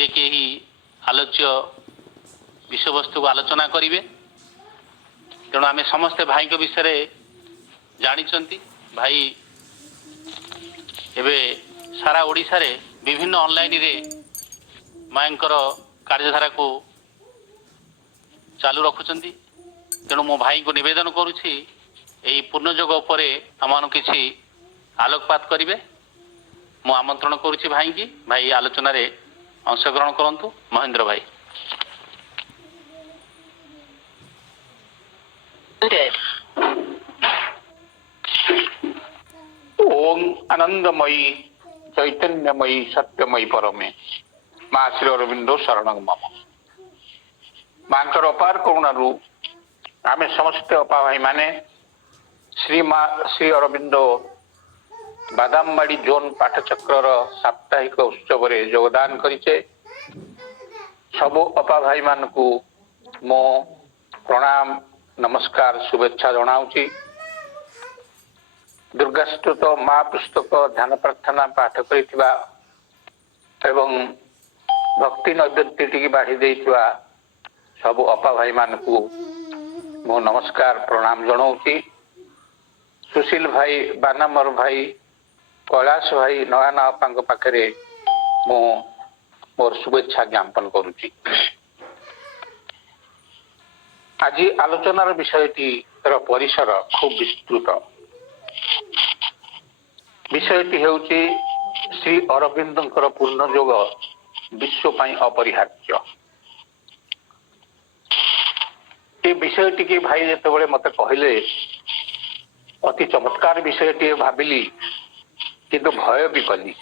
जे कि आलोच्य विषयवस्तु को आलोचना करेंगे। तेणु आम समस्ते भाई विषय जानी भाई एवं सारा ओडिशा रे विभिन्न ऑनलाइन रे मायंकर कार्यधारा को चालू रखुंट। तेणु मो भाई को निवेदन करुच्ची यही पूर्णयोग उपर आम किसी आलोकपात करेंगे। मु आमंत्रण करुच्ची भाई की भाई आलोचन रे अंशग्रहण करंतु। महेंद्र भाई। ओम आनंदमयी चैतन्यमयी सत्यमयी परमे माँ श्री अरविंदो शरण मम। माँ अपार करुणारू आमे समस्त अपा भाई माने श्री अरविंदो बादामबाड़ी जोन पाठचक्र साप्ताहिक उत्सव रे योगदान करिचे। सबु अपा भाई मान को मो प्रणाम नमस्कार शुभेच्छा जनाऊँगी। दुर्गास्तुत माँ पुस्तक ध्यान प्रार्थना पाठ करिथिबा एवं भक्ति नैवेद्य टी बाढ़ी देइथिबा सबु अपा भाई मान को मो नमस्कार प्रणाम जनाऊँगी। सुशील भाई बानामर भाई कैलाश भाई नयना अपा पाखे मो मोर शुभेच्छा ज्ञापन करुच्ची। आज आलोचनार विषयटी परिसर खूब विस्तृत। विषयटी हेउची श्री अरविंदर पूर्ण योग विश्व पाई अपरिहार्य। ये विषयटी की भाई जिते मत कहले अति चमत्कार विषयटी भाविली किंतु भय भी कली।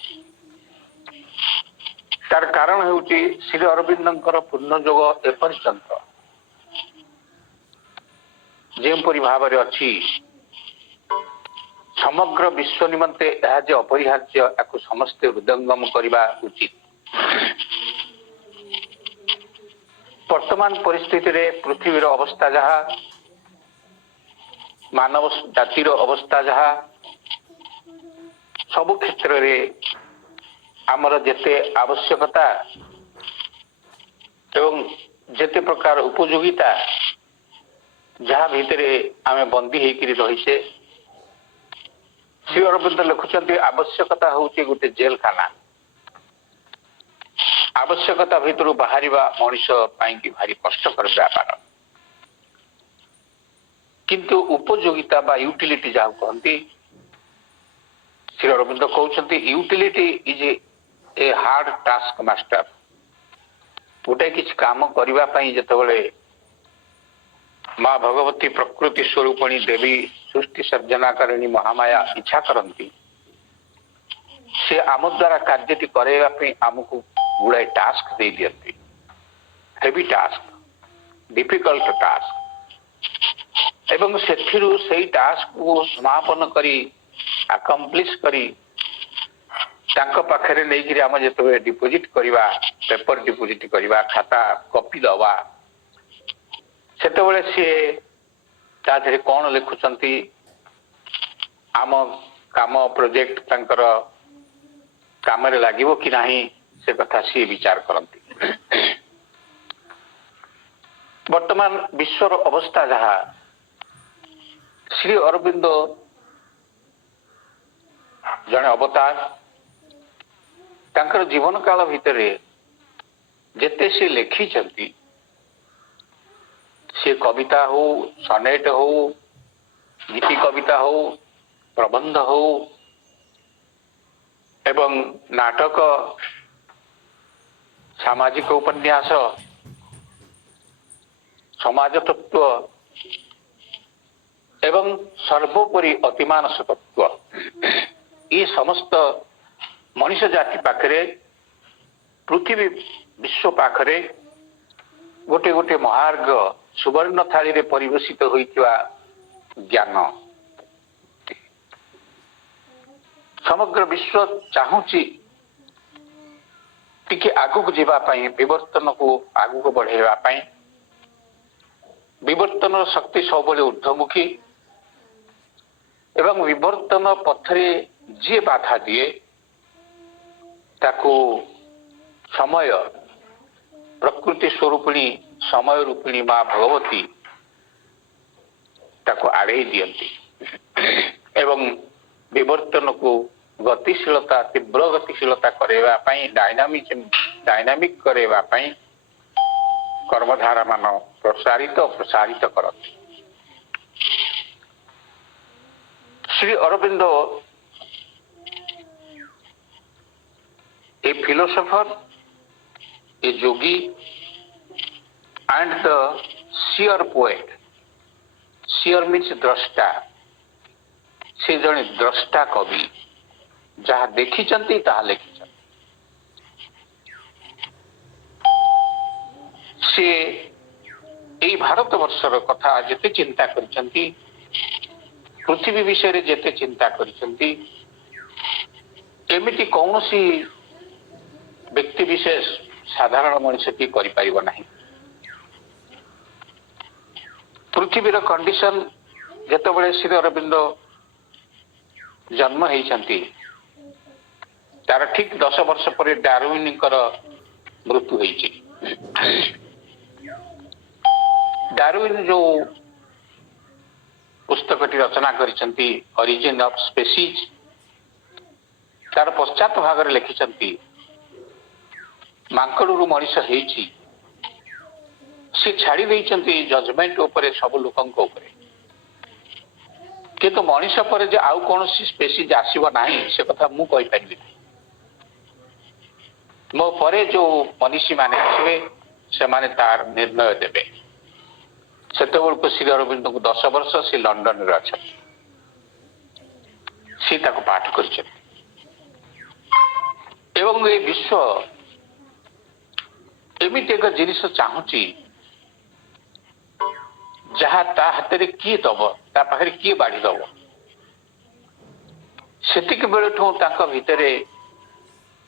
तार कारण हेउची श्री अरविंदर पूर्ण योग एपर्यंत जेपरी भाव अच्छी समग्र विश्व निमंते यह जे अपरिहार्य या समस्ते हृदयंगम करने उचित। वर्तमान परिस्थिति रे पृथ्वीर अवस्था जहा मानव जातिर अवस्था जहा सबु क्षेत्र रे आमर जेते आवश्यकता एवं जेते प्रकार उपयोगिता जहाँ भितर आमे बंदी होकर रहीचे। श्री अरविंद लिखुंट आवश्यकता हूँ गोटे जेल खाना। आवश्यकता भितर बाहर मनीष भारी कष्टकर व्यापार किंतु उपयोगिता बा यूटिलिटी जहाँ कहती श्री अरविंद कहते utility is a hard task master. गोटे किसी काम करने जिते माँ भगवती प्रकृति स्वरूपणी देवी सृष्टि सर्जनाकारिणी महामाया इच्छा करती से आम द्वारा कार्यटी करने आमको गुड़ाए टास्क दे दियंती। हेवी टास्क डिफिकल्ट टास्क एवं से टास्क को समापन करी अकम्प्लिश करी तांको पाखरे नहीं आम जो डिपोजिट करवा पेपर डिपोजिट करवा खाता कॉपी दवा सेतेबेले सी ताधरे कौन लिखुचंती आम काम प्रोजेक्ट तांकर काम रे लागिवो कि नाही से कथा सी विचार करती। वर्तमान विश्वर अवस्था जहा श्री अरविंद जने अवतार तांकर जीवन काल भितरे जेते से लिखी चंती से कविता हो सनेट हो गीति कविता हो प्रबंध हो एवं नाटक सामाजिक उपन्यास समाज तत्व एवं सर्वोपरि अतिमानस तत्व ये समस्त मनीष जाति पाखरे पृथ्वी विश्व पाखरे गोटे गोटे महार्ग सुवर्ण थाली रे परिवेशित होइतिवा ज्ञान समग्र विश्व चाहूची टिके आगु को जीवा पाई विवर्तन को आगु को बढ़ेवा पाई विवर्तन शक्ति सबले ऊर्ध्वमुखी एवं विवर्तन पथरे जी बाधा दिए ताकू समय प्रकृति स्वरूपिणी समय रूपिणी माँ भगवती ताको आड़े दियंती एवं विवर्तन को गतिशीलता तीव्र गतिशीलता करेवा पई डायनामिक करेवा पई कर्मधारा मान प्रसारित प्रसारित करती। Shri Aurobindo a philosopher, a yogi and the seer poet. Seer means द्रष्टा। से जने द्रष्टा कवि, जहा देखिचंती ताहा लिखिचंती। से एई भारत वर्षर कथा जेते चिंता करिचंती, पृथ्वी विषय रे जेते चिंता करिचंती, एमिति कौनसी व्यक्ति विशेष साधारण मनुष्यटी करि परिबो नाही। पृथ्वीर कंडीशन जेतेबेले श्री अरविंद जन्म होती तार ठीक 10 वर्ष पर डार्विन मृत्यु होती। डार्विन जो पुस्तकटी रचना करिसंती ओरिजिन ऑफ स्पेसीज, तार पश्चात भाग रे लिखिसंती मांकड़ू मनीष होईची, से छाड़ी देइचंती जजमेंट उपरे सब लोकंक उपरे, किंतु मनीष पर जे आउ कौन स्पेसीज आसीबो नाही से कथा मु कहि परिबि। मो परे जो मनीषी माने आसबे से माने तार निर्णय देबे। सेतेबेलको श्री अरविंद को 10 वर्ष से लंडन रे अछथि, से ताको पाठ करिछथि एवं ए विश्व एमिति एक जिनिस चाहूची जहा ता हाथ में किए दब, ता पाखे किए बाढ़ी दब। सेतिक बेलठू तांका भितरे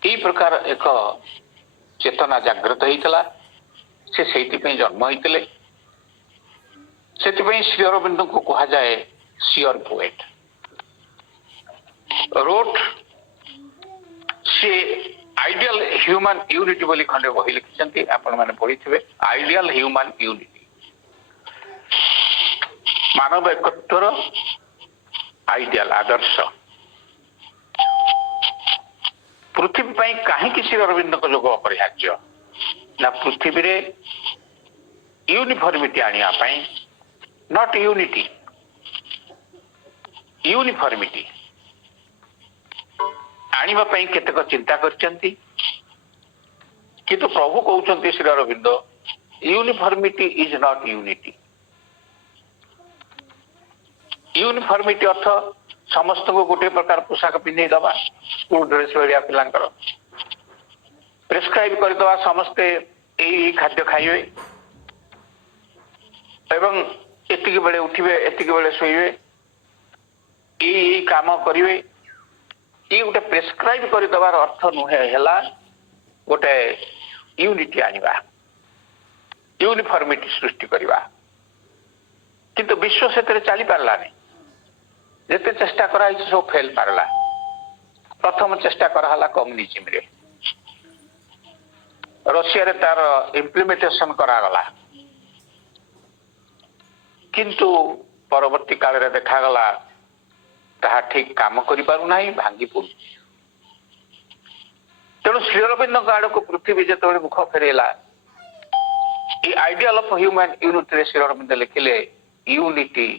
ई प्रकार एक चेतना जागृत होइतला। से सेति जन्म होइतले। सेति श्री अरविंद को कहा जाए सियर पोएट। रोट से आइडियल ह्यूमन यूनिटी बोली खंडे बही लिखिसंती, आपण माने पढिथिबे। आइडियल ह्यूमन यूनिटी, मानव एकत्वर आइडियल आदर्श। पृथ्वी पाई कहीं श्री अरविंद को जोग अपरिहार्य ना, पृथ्वी रे यूनिफॉर्मिटी आनिया पाई, नॉट यूनिटी, यूनिफॉर्मिटी आनिबा पाई केतेक चिंता करचंती। किंतु प्रभु कहउचंती Shri Aurobindo uniformity is not unity. Uniformity अर्थ समस्त को गोटे प्रकार पोशाक पिंधे दबा, स्कूल ड्रेस भलिया पिलांकर प्रेस्क्राइब कर दबा, समस्ते एई खाद्य खाइबे एवं एतिके बेले उठिबे, एतिके बेले सोइबे, एई काम करिवे। ये गोटे प्रेस्क्राइब कर दबार अर्थ नुहे हेला गोटे यूनिटी आनिबा, यूनिफॉर्मिटी सृष्टि करिबा। किंतु विश्व सेतरे चली पारला नहीं। जेते चेष्टा करा सब फेल मारला। प्रथम चेष्टा कराला कम्युनिज्म रे, रशिया रे तार इम्प्लीमेंटेशन करागला, किंतु परवर्ती काल रे देखागला ताहा ठीक काम करि पारु नाही, भांगी पड़ु। तेणु श्री अरविंद आड़ को पृथ्वी जेते मुख फेरेला, ये आइडियल ऑफ ह्यूमन यूनिटी रे श्री अरविंद लिखिले यूनिटी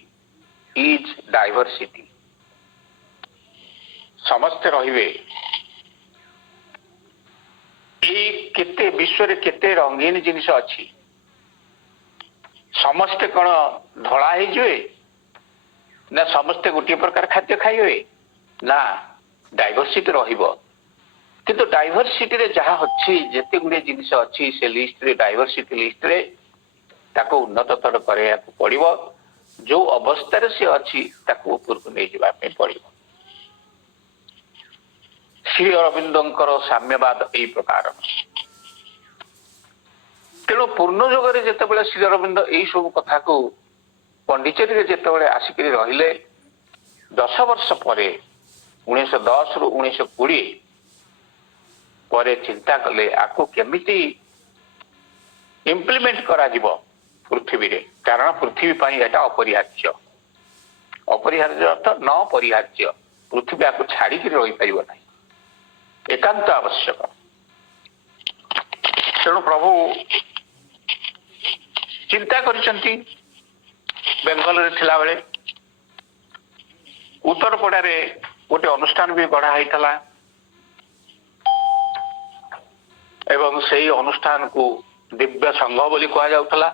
इज डाइवर्सिटी। समस्ते रहिबे। केते विश्व रे केते रंगीन जिनिस अछि, समस्ते कौन धड़ा हो ना, समस्ते गोटे प्रकार खाद्य खाइबे ना, डाइवर्सिटी रहिबो। किंतु डाइवर्सिटी रे जहा अछि जेते गुडे जिनिस अछि से लिस्ट रे, डाइवर्सिटी लिस्ट रे ताको उन्नततर करे पड़िबो। जो अवस्था रे से अछि ताको ऊपर को नै जिबा पे पड़िबो। श्री अरविंदंकर साम्यवाद एई प्रकार। तेणु पूर्ण जोगरे जेतेबेले श्री अरविंद एई सब कथा को पंडिचेरी रे जेतेबेले आसिकरी रहिले, 10 वर्ष परे 1910 रु 1920 परे चिंता कले आको केमिति इम्प्लीमेंट करा जीवो पृथ्वी रे कारण पृथ्वी पाई एटा अपरिहार्य अपरिहार्य अर्थ न परिहार्य पृथ्वी आपको छाड़ी रही पार ना एकांत आवश्यक तेणु प्रभु चिंता करिसंती बेंगल रे थिला बेले उत्तर पड़ारे गोटे अनुष्ठान भी गढ़ा होता एवं से अनुष्ठान को दिव्य संघ बोली कहा जाउथला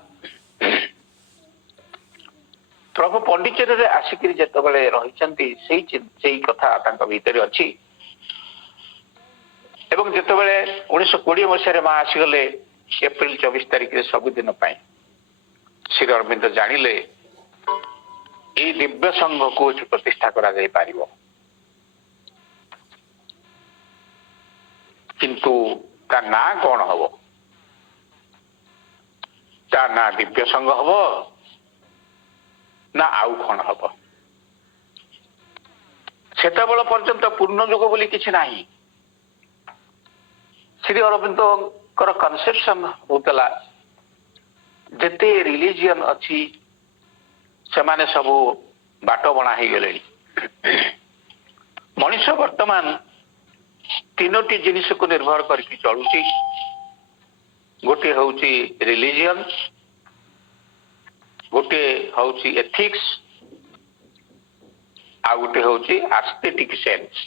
प्रभु पंडिचेरी रे आसिकरी जेतबेले रहिसंती सेही कथा तांका भीतर अछि एवं जेतबेले 1920 मसीह माँ आसीगले एप्रिल 24 तारिख रे सबुदिन पाई श्री अरविंद जानिले ये दिव्य संघ को प्रतिष्ठा करा जाई पारिबो किंतु ता ना कौन हबो ता ना दिव्य संघ हबो ना आउ कौन हबो सेतबेल पर्यंत पूर्ण युग बोली किछि नाही श्री अरविंद कर कन्सेप्शन होतला जेते रिलीजियन अछि सेमाने सब बाट बना ही गले मनुष्य वर्तमान तीनोटी जिनिस को निर्भर करके चलुची गोटे होउची रिलीजियन गोटे होउची एथिक्स आ गोटे होउची एस्थेटिक सेंस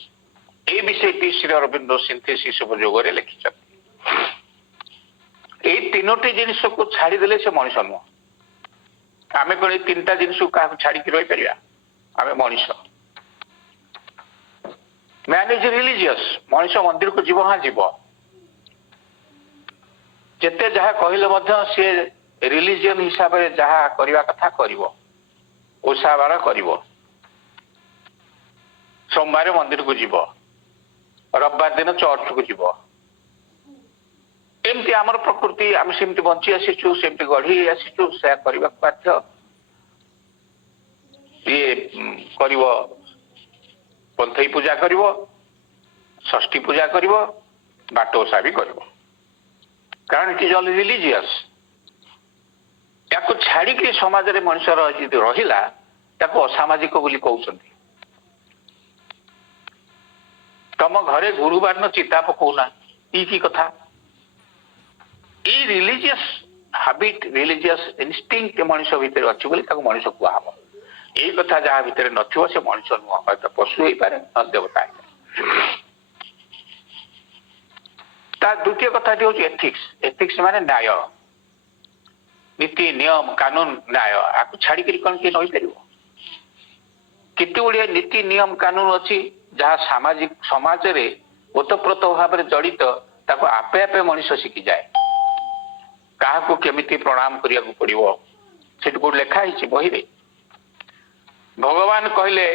ए विषय श्री अरविंद सिंथेसिस जोगरे लिखिछन ए तीनोटी जिनिस को छाड़ी देले से मनुष्य नुह आमे कोन तीनटा जिनिस का छाड़ी के रही परिया आमे मनुष्य मैन इज रिलीजियस मनुष्य मंदिर को जीव हाँ जीव जेते जहा कहले मध्य से रिलीजियन हिसाब से जहा करवा कथा करिवो ओसा बार करिवो सोमवार मंदिर को जीव रविवार दिन चर्च को जीव एमती आमर प्रकृति आम सेमती बंची आसीचु सेमती गढ़ी आसीचु से करबा बाध्य ये करिवो पंथई पूजा करिवो षष्ठी पूजा करिवो बाटोसा भी करिवो कारण इट इज ऑल रिलीजियस याको छाड़ी के समाज रे मनुष्य रहिला ताको असामाजिक बोली कहउछंती तम घरे गुरुवार न चिता पकौना ई की कथा ई रिलीजियस हैबिट रिलीजियस इंस्टिंक्ट मनुष्य भीतर अछि बोली ताको मनुष्य को आबो ए कथा जहाँ भीतर नथिबो से मनुष्य नुह हयतो पशु होई पारे न देवता ता द्वितीय कथा टी होची एथिक्स एथिक्स माने न्याय नीति नियम कानून न्याय आकु छाड़ी करी कोन के नई परिबो केते गुड़िया नीति नियम कानून अछि जहाँ सामाजिक समाज रे ओतप्रोत भाव में जड़ित ताको आपे आपे मनुष्य शिखी जाए कहा को केमिति प्रणाम करिया को पड़िबो सेट को लेखा हिची बही रे भगवान कहले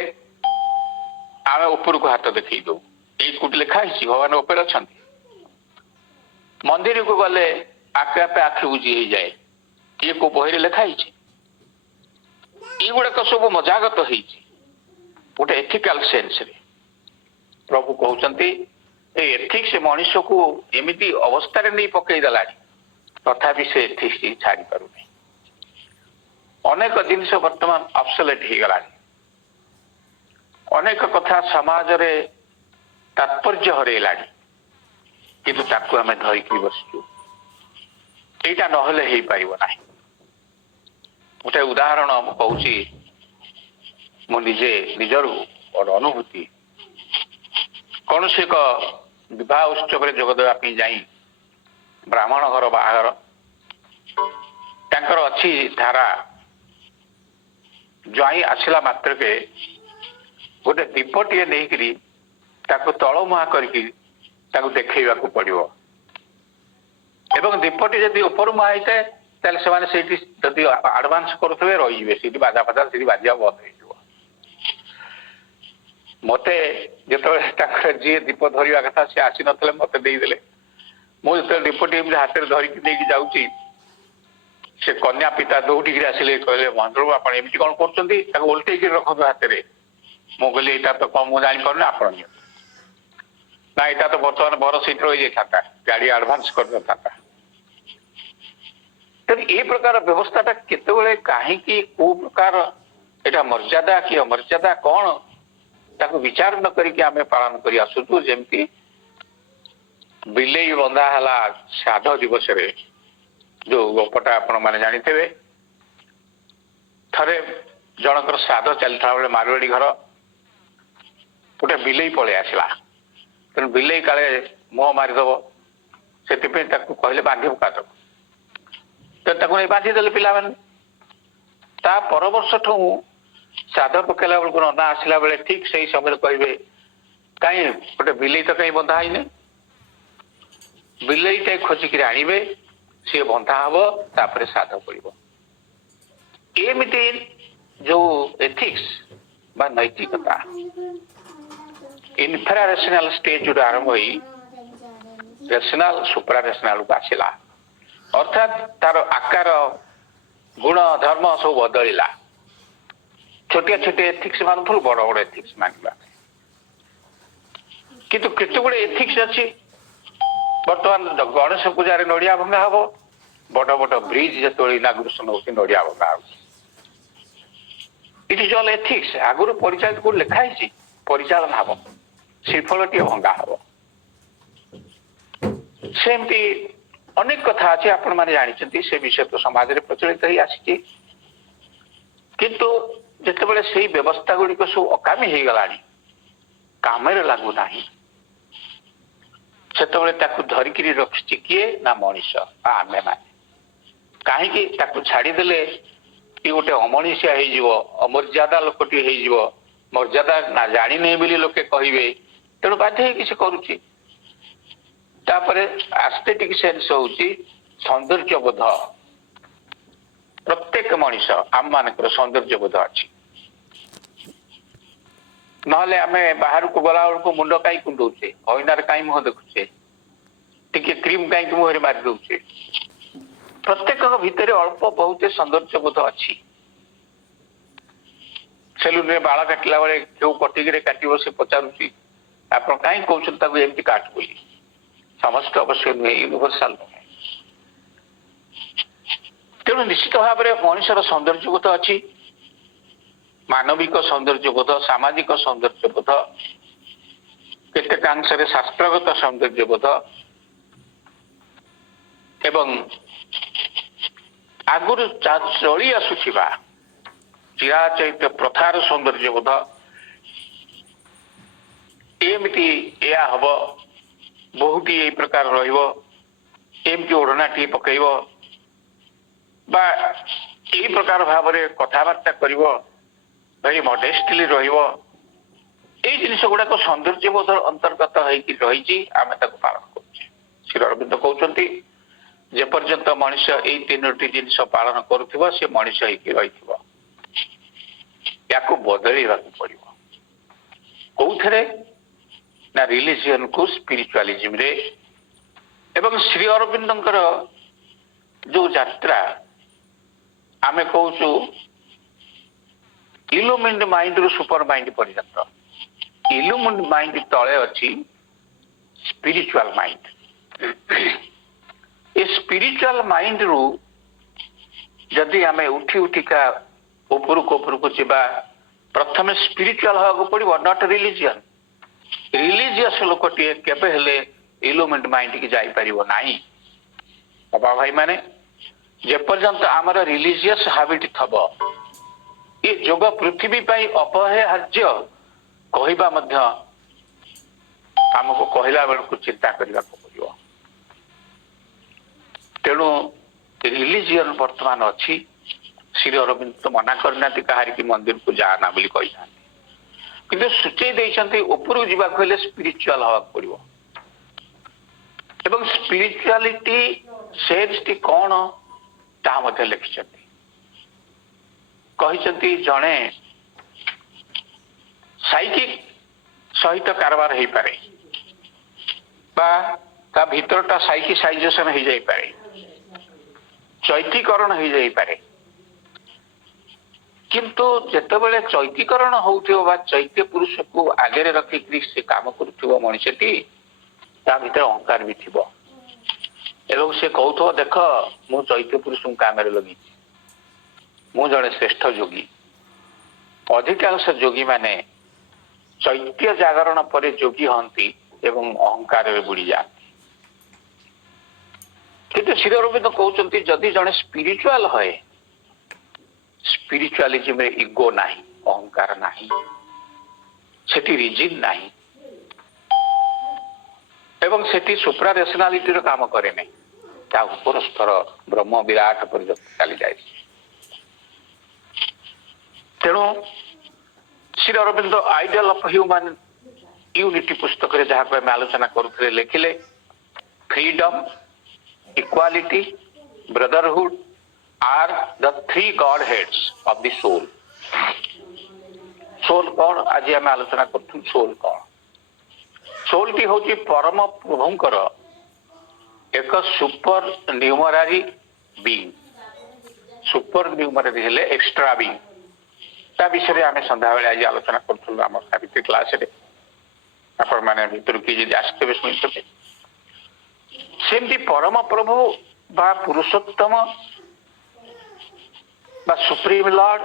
आमे ऊपर को हाथ देखई दो ए कुट लेखा हिची भगवान ऊपर अछंती मंदिर को गले आपे आपे आखि बुझी हो जाए ये को बही लेखा हिची ई गुडा सब मजागत हिची गोटे एथिकल सेंस रे प्रभु कहउचंती ए एथिक्स मनुष्य को एमिति अवस्था रे नहीं पकई दलानी तथापि से एथिक्स छाड़ी पारुनी अनेक जिनिस वर्तमान ऑब्सोलेट हो गलानी अनेक कथा समाज रे तात्पर्य हरेलानी किंतु ताकू आमे धरिकी बसचु एटा नहले हेई पारिबो नाही गोटे उदाहरण हम कहूची मु निजे निजरु और अनुभूति कौन से एक विवाह उत्सव में जोग देवाई जाई ब्राह्मण घर बाहर तांकर अच्छी धारा ज्वाई आसला मात्र के गोटे दीपटे नहीं तल मुहा करके देखा पड़ो एवं दीपटी जब ऊपर मुहा होता है से आडभांस करुवे रही बाजा फाजा से बाजा बंद हो मते जिते जी दीप धरवा कथा सी आसी नथिले मते देदेले मु जो दीपटी हाथ में धरिकी देकी जाऊँगी से कन्या पिता दौड़ी आसिले कहले महेंद्र आप एमती कौन कर ओल्टे रखु हाथ में मु कहली यहाँ तो कौन मुझे जापार आप ना यहाँ तो बर्तमान बर सीट रही जाता गाड़ी आडभांस कर था ए प्रकार व्यवस्थाटा केतेबेले कहीं को प्रकार एटा मर्यादा कि अमर्यादा कौन ताको विचार न करके आमे पालन करी आसुतु जेमती बिलेई बंधा हला श्राद्ध दिवस रे जो गपटा आपण माने जानिथिबे थरे जनकर श्राद्ध चलता बेले मारवाड़ी घर गोटे बिलेई पळे आसला तेणु बिलेई काले मुह मारिदब से कहले बांधि पकाद तो बांधि देले पिला ता पर वर्ष ठू श्राद्ध पकेला बेलू नना आसला बेले ठीक से समय कहे कहीं गोटे बिलेई तो कहीं बंधा है बिलेई टे खोजिक आणवे सी बंधा हम तापर श्राद्ध पड़ो एमती जो एथिक्स बा नैतिकता इन्फ्रा रेशनल स्टेज जो आरंभ हुई रेशनल सुप्रा रेशनल को आसला अर्थात तार आकार गुण धर्म सब बदलिला छोटिया छोटिया एथिक्स मानुल बड़ बड़ एथिक्स मानवा किंतु केते गुड़े एथिक्स अच्छी बर्तमान गणेश पूजा नड़िया भंगा हम बड़ बड़ ब्रिज जो इनागुरेशन हो नड़िया भंगा हो इट इज ऑल एथिक्स आगुरी परिचालित को लिखाई परिचालन हम श्रीफलटी भंगा हम सेमती अनेक कथा अच्छे आपण मैंने जानते से विषय तो समाज में प्रचलित ही आसी किंतु जितेबाला से व्यवस्था गुड़िक सब अकामी हो गला काम लगुना से धरिक रखी किए ना मनीष आमे मैंने कहीं छाड़देले कि गोटे अमनीषिया हो अमर्यादा लोकटी हो मर्यादा ना जानी नहीं बोली लोके कहे तेणु बाध्य किसी करुच्ची एस्थेटिक सेन्स हूँ सौंदर्य बोध प्रत्येक मनीष आम मान सौंदर्य बोध अच्छी नहले आमे बाहर को गला बेलू मुंड कहीं कुंडौचे हईनार कहीं मुह देखुचे टिके क्रीम कहीं मुहर मारी दौचे प्रत्येक भितर अल्प बहुत सौंदर्य बोध अच्छी सेलून में बाल काटिला बेले क्यों कटिक काटो से पचारुची आप कहीं कहते एमती काट बोली समस्त अवश्य नुहे यूनिभर्साल नुहे तेणु निश्चित भाव में मनुष्यर सौंदर्य बोध अच्छी मानविक सौंदर्य बोध सामाजिक सौंदर्य बोध केतेकांश शास्त्रगत सौंदर्य बोध एवं आगुरी चली आसुथिबा चिराचरित प्रथार सौंदर्य बोध एमती या हम बहुत ही प्रकार रमती ओढ़ना टी पकड़ यही प्रकार भाव में कथबार्ता कर भाई मॉडेस्टली रही जिन गुड़ाक सौंदर्य बोध अंतर्गत रही आम पालन कर श्री अरविंद कहते जेपर्यंत मनुष्य यही तीनोटी जिन पालन करुवा सी मनुष्य रही या बदलवा पड़ो कौथे ना रिलीजियन को स्पिरिचुअलिज्म रे एवं श्री अरविंदर जो यात्रा आमे कहूँ इल्यूमिन्ड माइंड रु सुपर माइंड पर्यंत इल्यूमिन्ड माइंड तले अच्छी spiritual mind a spiritual mind रु जदि आमे उठी उठिका उपरको जीवा प्रथम स्पिरिचुअल हवा पड़ो नॉट रिलीजियन रिलीजियस लोकटे केबे हेले इल्यूमिन्ड माइंड की जाई परिबो नाही बाबा भाई माने जे पर्यंत आमर रिलीजियस हैबिट थबो ये जोग पृथ्वी पाई अपहार्य कहवा मध्य आमको कहला बेलू चिंता करने पड़ो तेणु रिलीजियन वर्तमान अच्छी श्री अरविंद तो मना करना कहार की मंदिर को जाना बोली कही ना किंतु सूचे देते ऊपर जावा कहले स्पिरिचुअल हवा पड़ो एवं स्पिरिचुअलिटी सेंस टी कौन ता मध्य लिखिं कही जड़े साइकिक सहित कारबार हो पारे ता भीतरटा साइकिसाइजेशन हो जाई पारे चैतीकरण हो जाई पारे किंतु जेतेबेले चैतीकरण होउथिबो चैत्य पुरुष को आगे रखिक से काम करुथिबो मनुष्यटी ता भीतर अहंकार भी थिबो ଏବଂ ସେ କହୁଥିବ ଦେଖ ମୁଁ ଚୈତ୍ୟ ପୁରୁଷଙ୍କୁ କାମରେ ଲଗେଇଛି, ମୁଁ ଜଣେ ଶ୍ରେଷ୍ଠ ଯୋଗୀ। ଅଧିକାଂଶ ଯୋଗୀ ମାନେ ଚୈତ୍ୟ ଜାଗରଣ ପରେ ଯୋଗୀ ହୁଅନ୍ତି ଏବଂ ଅହଙ୍କାରରେ ବୁଡି ଯାଆନ୍ତି। କିନ୍ତୁ ଶ୍ରୀ ଅରବିନ୍ଦ କହୁଛନ୍ତି ଯଦି ଜଣେ ସ୍ପିରିଚୁଆଲ ହଏ, ସ୍ପିରିଚୁଆଲିଜିମରେ ଇଗୋ ନାହିଁ, ଅହଙ୍କାର ନାହିଁ, ସେଠି ରିଜିନ ନାହିଁ ଏବଂ ସେଠି ସୁପ୍ରା ରେସନାଲିଟିର କାମ କରେ ନାହିଁ, ତା ଉପର ସ୍ତର ବ୍ରହ୍ମ ବିରାଟ ପର୍ଯ୍ୟନ୍ତ ଚାଲିଯାଏ। ତେଣୁ Shri Aurobindo ideal of human unity ପୁସ୍ତକରେ ଯାହାକୁ ଆମେ ଆଲୋଚନା କରୁଥିଲେ ଲେଖିଲେ freedom, equality, brotherhood are the three godheads of the soul. soul କଣ? ଆଜି ଆମେ ଆଲୋଚନା କରୁଛୁ soul କଣ? soul ଟି ହଉଛି ପରମ ପ୍ରଭୁଙ୍କର ଏକ ସୁପର ନ୍ୟୁମରାରୀ ବିଙ୍ଗ। ସୁପର ନ୍ୟୁମରାରୀ ହେଲେ ଏକ୍ସଟ୍ରା ବିଙ୍ଗ। ତା ବିଷୟରେ ଆମେ ସନ୍ଧ୍ୟାବେଳେ ଆଜି ଆଲୋଚନା କରୁଥିଲୁ ଆମ ସାବିତ୍ରୀ କ୍ଲାସରେ। ଆପଣମାନେ ଭିତରୁ କିଏ ଯଦି ଆସିଥିବେ ଶୁଣିଥିବେ। ସେମିତି ପରମ ପ୍ରଭୁ ବା ପୁରୁଷୋତ୍ତମ ବା ସୁପ୍ରିମ ଲର୍ଡ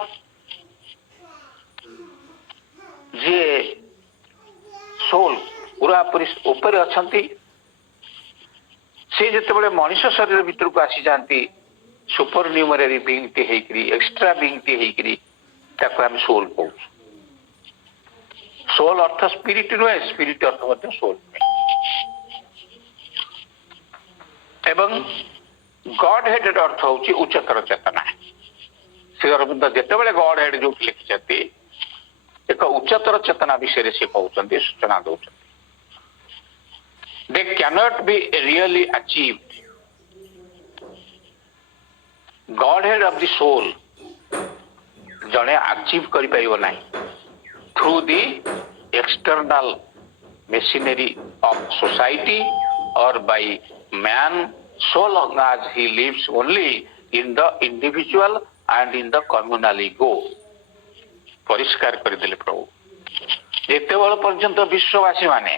ଯିଏ ସୋଲ ପୁରାପୁରି ଉପରେ ଅଛନ୍ତି, ସେ ଯେତେବେଳେ ମଣିଷ ଶରୀର ଭିତରକୁ ଆସିଯାଆନ୍ତି ସୁପର ନ୍ୟୁମରାରୀ ବିଙ୍ଗଟି ହେଇକିରି, ଏକ୍ସଟ୍ରା ବିଙ୍ଗଟି ହେଇକିରି, ତାକୁ ଆମେ ସୋଲ କହୁଛୁ। ସୋଲ ଅର୍ଥ ସ୍ପିରିଟ ନୁହେଁ, ସ୍ପିରିଟ ଅର୍ଥ ମଧ୍ୟ ସୋଲ ନୁହେଁ। ଏବଂ ଗଡ ହେଡ ଅର୍ଥ ହଉଛି ଉଚ୍ଚତର ଚେତନା। ଶ୍ରୀ ଅରବିନ୍ଦ ଯେତେବେଳେ ଗଡ ହେଡ ଯୋଉଠି ଲେଖିଛନ୍ତି ଏକ ଉଚ୍ଚତର ଚେତନା ବିଷୟରେ ସେ କହୁଛନ୍ତି, ସୂଚନା ଦଉଛନ୍ତି। They cannot be really achieved. Godhead of the soul ଜଣେ ଆଚିଭ କରିପାରିବ ନାହିଁ through the external machinery of society or by man so long as he lives only in the individual and in the communal ego. ପରିଷ୍କାର କରିଦେଲେ ପ୍ରଭୁ। ଯେତେବେଳେ ପର୍ଯ୍ୟନ୍ତ ବିଶ୍ୱବାସୀ ମାନେ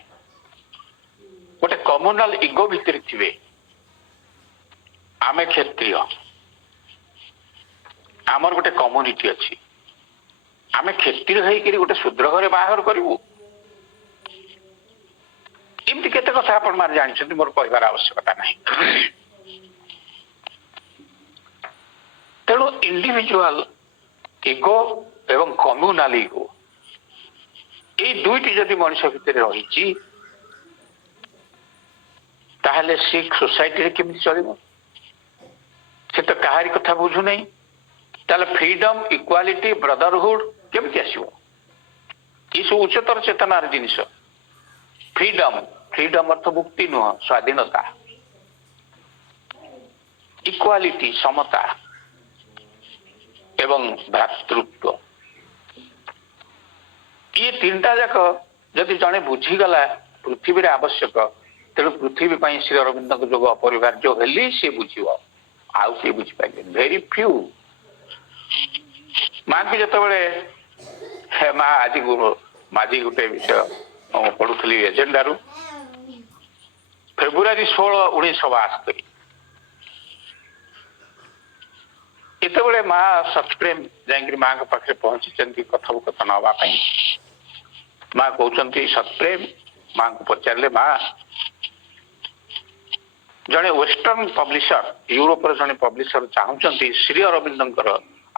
ଗୋଟେ କମ୍ୟୁନାଲ ଇଗୋ ଭିତରେ ଥିବେ, ଆମେ କ୍ଷତ୍ରିୟ, ଆମର ଗୋଟେ କମ୍ୟୁନିଟି ଅଛି, ଆମେ କ୍ଷତ୍ରିୟ ହେଇକରି ଗୋଟେ ଶୂଦ୍ର ଘରେ ବାହାଘର କରିବୁ, ଏମିତି କେତେ କଥା ଆପଣ ମାନେ ଜାଣିଛନ୍ତି, ମୋର କହିବାର ଆବଶ୍ୟକତା ନାହିଁ। ତେଣୁ ଇଣ୍ଡିଭିଜୁଆଲ ଇଗୋ ଏବଂ କମ୍ୟୁନାଲ ଇଗୋ ଏଇ ଦୁଇଟି ଯଦି ମଣିଷ ଭିତରେ ରହିଛି, ତାହେଲେ ଶିଖ ସୋସାଇଟିରେ କେମିତି ଚଳିବ? ସେ ତ କାହାରି କଥା ବୁଝୁନାହିଁ। ତାହେଲେ ଫ୍ରିଡମ, ଇକ୍ୱାଲିଟି, ବ୍ରଦରହୁଡ କେମିତି ଆସିବ? ଏସବୁ ଉଚ୍ଚତର ଚେତନାର ଜିନିଷ। ଫ୍ରିଡମ, ଫ୍ରିଡମ ଅର୍ଥ ମୁକ୍ତି ନୁହଁ, ସ୍ୱାଧୀନତା। ଇକ୍ୱାଲିଟି, ସମତା ଏବଂ ଭ୍ରାତୃତ୍ୱ। ଇଏ ତିନିଟା ଯାକ ଯଦି ଜଣେ ବୁଝିଗଲା ପୃଥିବୀରେ ଆବଶ୍ୟକ, ତେଣୁ ପୃଥିବୀ ପାଇଁ ଶ୍ରୀ ଅରବିନ୍ଦଙ୍କ ଯୋଗ ଅପରିହାର୍ଯ୍ୟ ହେଲେ ସିଏ ବୁଝିବ, ଆଉ କିଏ ବୁଝିପାରିବେନି। Very few. ମାଙ୍କୁ ଯେତେବେଳେ ମା ଆଜି ଗୋଟେ ବିଷୟ ପଢୁଥିଲି ଏଜେଣ୍ଡାରୁ, ଫେବୃଆରୀ 16, 1972 ଯେତେବେଳେ ମା ସତ୍ପ୍ରେମ ଯାଇକିରି ମାଙ୍କ ପାଖରେ ପହଞ୍ଚିଛନ୍ତି କଥୋପକଥନ ହବା ପାଇଁ, ମା କହୁଛନ୍ତି ସତ୍ପ୍ରେମ ମାଙ୍କୁ ପଚାରିଲେ, ମା ଜଣେ ୱେଷ୍ଟର୍ଣ୍ଣ ପବ୍ଲିସର, ୟୁରୋପର ଜଣେ ପବ୍ଲିସର ଚାହୁଁଛନ୍ତି ଶ୍ରୀ ଅରବିନ୍ଦଙ୍କର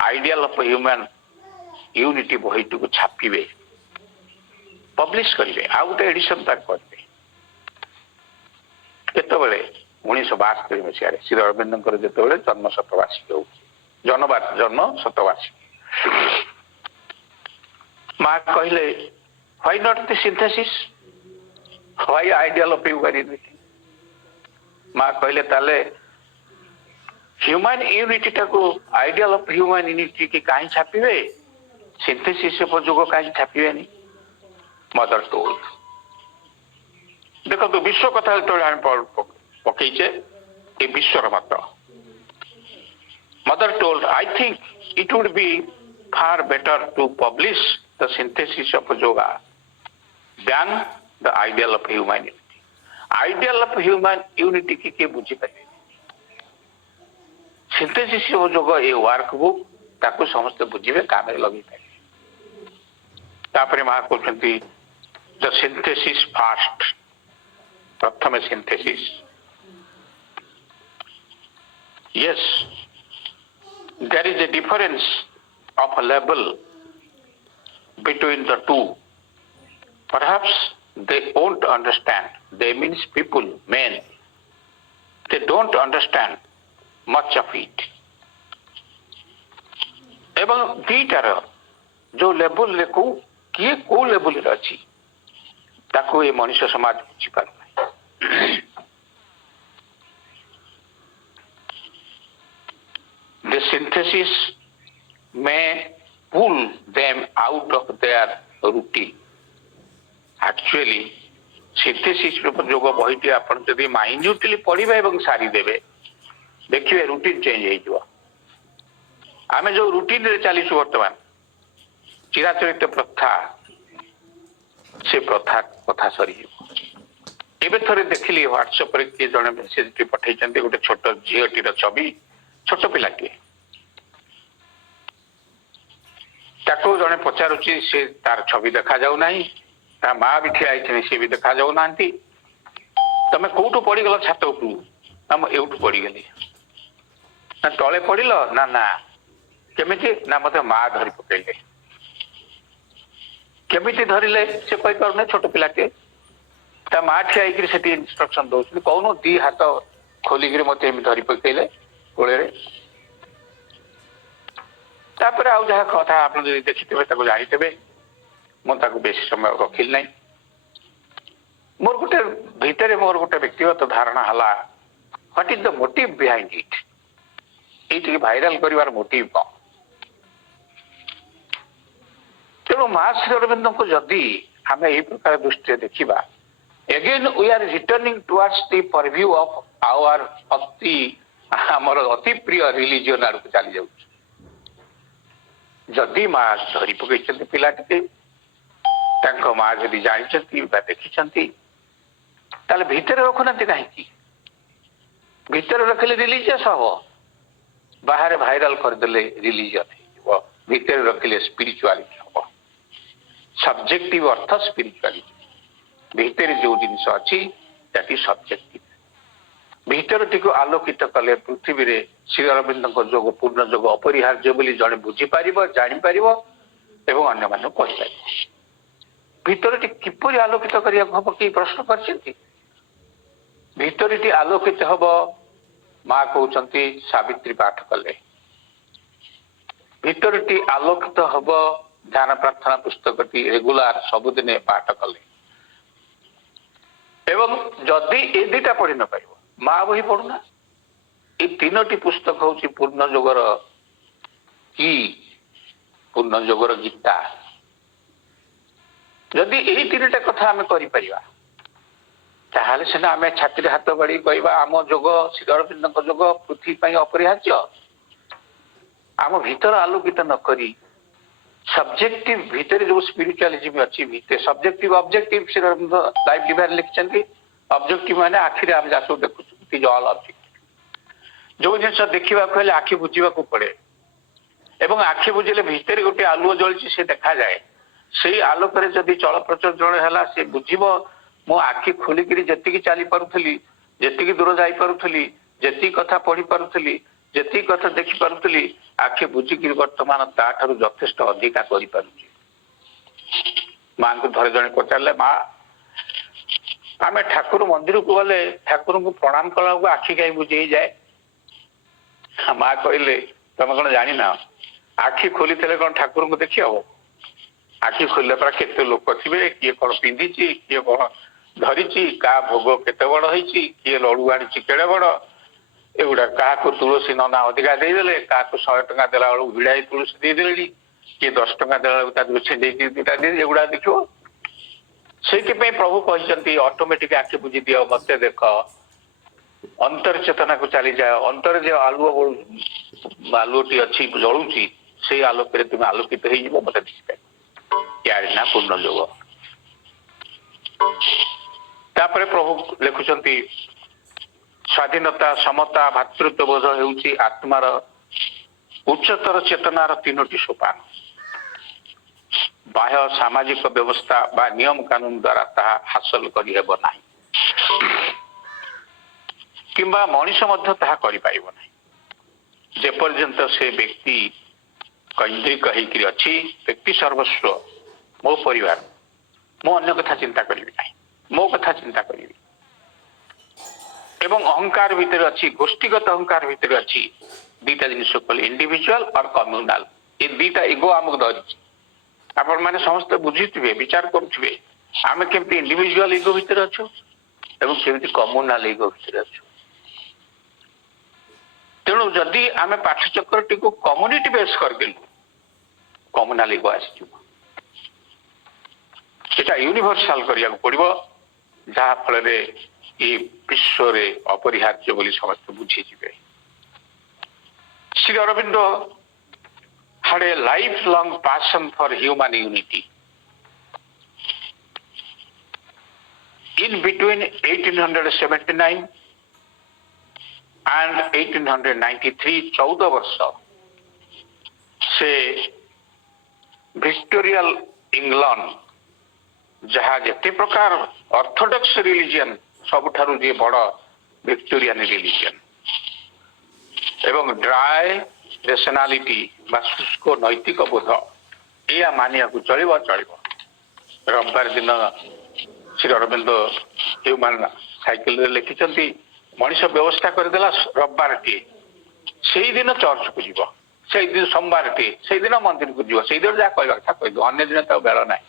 ଆଇଡିଆଲ ଅଫ ହ୍ୟୁମାନ ୟୁନିଟି ବହିଟିକୁ ଛାପିବେ, ପବ୍ଲିଶ କରିବେ, ଆଉ ଗୋଟେ ଏଡିସନ ତାକୁ କରିବେ। କେତେବେଳେ? 1972 ମସିହାରେ ଶ୍ରୀ ଅରବିନ୍ଦଙ୍କର ଯେତେବେଳେ ଜନ୍ମ ଶତବାର୍ଷିକୀ ହଉଛି, ଜନ୍ମ ଶତବାର୍ଷିକୀ। ମା କହିଲେ, why not the synthesis? why ideal of humanity? ମା କହିଲେ, ତାହେଲେ ହ୍ୟୁମାନ ୟୁନିଟିଟାକୁ ଆଇଡିଆଲ ଅଫ ହ୍ୟୁମାନ ୟୁନିଟି କି କାହିଁ ଛାପିବେ, ସିନ୍ଥେସିସ୍ ଉପଯୋଗ କାହିଁ ଛାପିବେନି? ମଦର ଟୋଲ୍ଡ। ଦେଖନ୍ତୁ, ବିଶ୍ୱ କଥା ଯେତେବେଳେ ଆମେ ପକେଇଛେ, ଏ ବିଶ୍ୱର ମତ। Mother told, I think it would be far better to publish the synthesis of yoga than the ideal of humanity. Ideal of human unity କି କିଏ ବୁଝିପାରିବେ? सिंथेसिस जोग ए वर्क बुक ताको समस्त बुझे काम लगे तापर माँ कहते द सिंथेसिस फास्ट प्रथम synthesis yes there is a difference of a level between the two perhaps they won't understand they means people men they don't understand much of it एवं दीटार जो लेवल रे को किए को लेवल रे अछि ताको ए मनुष्य समाज बुझी पार the synthesis may pull them out of their routine actually synthesis जोग बहिटी आपण जदि माइन्यूटली पढ़िबा एवं सारी देबे देखिए रूटीन चेंज हो जावा आमे जो रूटीन रे चलीछु वर्तमान चिराचरित प्रथा से प्रथा कथा सरी एबे थरे देखिली व्हाट्सएप रे के जने मेसेज टी पठैचंती गोटे छोट झियोटीर छवि छोट पिलाटी ताको जने पचारुची से तार छवि देखा जाऊ नाही ता माँ भी ठिया आइछनी से भी देखा जाऊ नांती तमे कोठु पड़ी गलो छात उपरु हम एउठु पड़ी गेली ना तळे पड़िलो ना ना केमिति ना मते माँ धरि पकेले केमिति धरिले से कहि परने छोट पिलाटे ता माँ ठिया आइकरी सेठी इंस्ट्रक्शन दउछ कोनो दी हाथ खोली गिरी मते एमि धरि पकेले कोळे रे तापर आउ जहा कथा आपन जदि देखिथिबे ताको जानिथिबे मो ताको बेसी समय रखिल नै मोर गुटे भीतरे मोर गुटे व्यक्तिगत धारणा हला what is the motive behind it एटी भाइराल करिवार मोटिव को तेणु माँ श्री अरविंद को जदि आम यही प्रकार दृष्टि देखा again we are returning towards the purview of our अति आमर अति प्रिय रिलीजन आड़ को चली जाऊँ जदि माँ धरी पकई पिलाटी माँ जदि जानी देखी भितर रखुना कहीं भितर रखिले रिलीजियस हम बाहर भाइराल करदे रिलीजियन भितर रखिले स्पिरिचुआलिटी हम सब्जेक्टिव अर्थ स्पिरिचुआलिटी भितर जो जिनस अच्छी दैट इज सब्जेक्टिव भितर टी आलोकित कले पृथ्वी रे श्री अरविंद जोग पूर्ण जोग अपरिहार्य बोली जड़े बुझीपर जापर एवं अन्य मान कहीपर भितर टी किपरि आलोकित करने हम कि प्रश्न कर आलोकित हम माँ कहते सावित्री पाठ कले भितर टी आलोकित हम ध्यान प्रार्थना पुस्तक टी रेगुलार सबुदिने पाठ कले एवं जदि ए दुटा पढ़ी न पार माँ बही पढ़ुना ये तीनोटी पुस्तक हूँ पूर्ण जोगर की पूर्ण जोगर गीता जदि यही तीनटा कथा आम कर सीना आम छाती हाथ बाड़ी कहवा आम जोग श्री अरविंद जोग पृथ्वी अपरिहार्य आम भीतर आलोकित नक सब्जेक्टिव भीतर जो स्पिरिचुअलिज्म अच्छी subjective objective Shri Aurobindo Life Divine लिखिं ऑब्जेक्टिव माने आखिर आम जहाँ सब देखुँ ऑल ऑब्जेक्टिव जो जिन देखा हेल्ले आखि बुझा पड़े एवं आखि बुझे भितर गोटे आलुओ जलि से देखा जाए से आलोक जदि चल प्रचलन है सी बुझ मो आखि खोलिक जी चली पारुली जी दूर जापी जी कथा पढ़ी पारुली जी कथा देखी पारुली आखि बुझिक बर्तमान ताठू यथेष्ट अधिका कर माँ को धरे जड़े पचारे माँ आम ठाकुर मंदिर को गले ठाकुर को प्रणाम कला आखि कहीं बुझे जाए माँ कहले तुम कौन जानी ना आखि खोली कौन ठाकुर को देखी हम आखि खोलिला पर केते लोक थे किए कौन पिंधि किए कौन धरी क्या भोग केते बड़ होती किए लड़ू आनी केड़े बड़ एगुड़ा क्या तुलसी नना अधिका देदेले क्या 100 टका देला बेलू भिड़ाई तुलसी देदेले किए 10 टका देला छेदे दुटा दे एगुड़ा देखो से प्रभु कहते ऑटोमेटिक आखि बुझी दियो मत देख अंतर चेतना को चली जाए अंतर जो आलुओटी अच्छी जलुची से आलोक तुम आलोकित हो मत देखिपार यार ना पूर्ण जोग तापर प्रभु लिखुंट ସ୍ୱାଧୀନତା ସମତା ଭାତୃତ୍ୱବୋଧ ହେଉଛି ଆତ୍ମାର ଉଚ୍ଚତର ଚେତନାର ତିନୋଟି ସୋପାନ। ବାହ୍ୟ ସାମାଜିକ ବ୍ୟବସ୍ଥା ବା ନିୟମ କାନୁନ ଦ୍ୱାରା ତାହା ହାସଲ କରିହେବ ନାହିଁ କିମ୍ବା ମଣିଷ ମଧ୍ୟ ତାହା କରିପାରିବ ନାହିଁ ଯେପର୍ଯ୍ୟନ୍ତ ସେ ବ୍ୟକ୍ତି କୈନ୍ଦ୍ରିକ ହେଇକିରି ଅଛି। ବ୍ୟକ୍ତି ସର୍ବସ୍ୱ, ମୋ ପରିବାର, ମୁଁ ଅନ୍ୟ କଥା ଚିନ୍ତା କରିବି ନାହିଁ, ମୋ କଥା ଚିନ୍ତା କରିବି। ଏବଂ ଅହଙ୍କାର ଭିତରେ ଅଛି, ଗୋଷ୍ଠୀଗତ ଅହଙ୍କାର ଭିତରେ ଅଛି ଦିଟା ଜିନିଷ କହିଲେ, ଇଣ୍ଡିଭିଜୁଆଲ ଅର୍ କମ୍ୟୁନାଲ। ଏ ଦିଟା ଇଗୋ ଆମକୁ ଧରିଛି। ଆପଣ ମାନେ ସମସ୍ତେ ବୁଝିଥିବେ, ବିଚାର କରୁଥିବେ ଆମେ କେମିତି ଇଣ୍ଡିଭିଜୁଆଲ ଇଗୋ ଭିତରେ ଅଛୁ ଏବଂ କେମିତି କମ୍ୟୁନାଲ ଇଗୋ ଭିତରେ ଅଛୁ। ତେଣୁ ଯଦି ଆମେ ପାଠଚକ୍ରଟିକୁ କମ୍ୟୁନିଟି ବେସ୍ କରିଦେଲୁ, କମ୍ୟୁନାଲ ଇଗୋ ଆସିଯିବ। ସେଟା ୟୁନିଭର୍ସାଲ କରିବାକୁ ପଡିବ, ଯାହା ଫଳରେ ଏ ବିଶ୍ୱରେ ଅପରିହାର୍ଯ୍ୟ ବୋଲି ସମସ୍ତେ ବୁଝିଯିବେ। Shri Arvind had a lifelong passion for human unity. In between 1879 and 1893, 14 ବର୍ଷ ସେ ଭିକ୍ଟୋରିଆଲ ଇଂଲଣ୍ଡ, ଯାହା ଯେତେ ପ୍ରକାର ଅର୍ଥୋଡକ୍ସ ରିଲିଜିଅନ ସବୁଠାରୁ ଯିଏ ବଡ଼ ଭିକ୍ଟୋରିଆନ ରିଲିଜିଅନ ଏବଂ ଡ୍ରାଏ ରେସନାଲିଟି ବା ଶୁଷ୍କ ନୈତିକ ବୋଧ, ଏହା ମାନିବାକୁ ଚଳିବ। ରବିବାର ଦିନ ଶ୍ରୀ ଅରବିନ୍ଦ ହ୍ୟୁମାନ ସାଇକେଲରେ ଲେଖିଛନ୍ତି, ମଣିଷ ବ୍ୟବସ୍ଥା କରିଦେଲା ରବିବାରଟିଏ, ସେଇଦିନ ଚର୍ଚ୍ଚକୁ ଯିବ, ସେଇଦିନ ସୋମବାରଟିଏ, ସେଇଦିନ ମନ୍ଦିରକୁ ଯିବ, ସେଇଦିନ ଯାହା କହିବା କଥା କହିଦେବ, ଅନ୍ୟ ଦିନ ତ ବେଳ ନାହିଁ।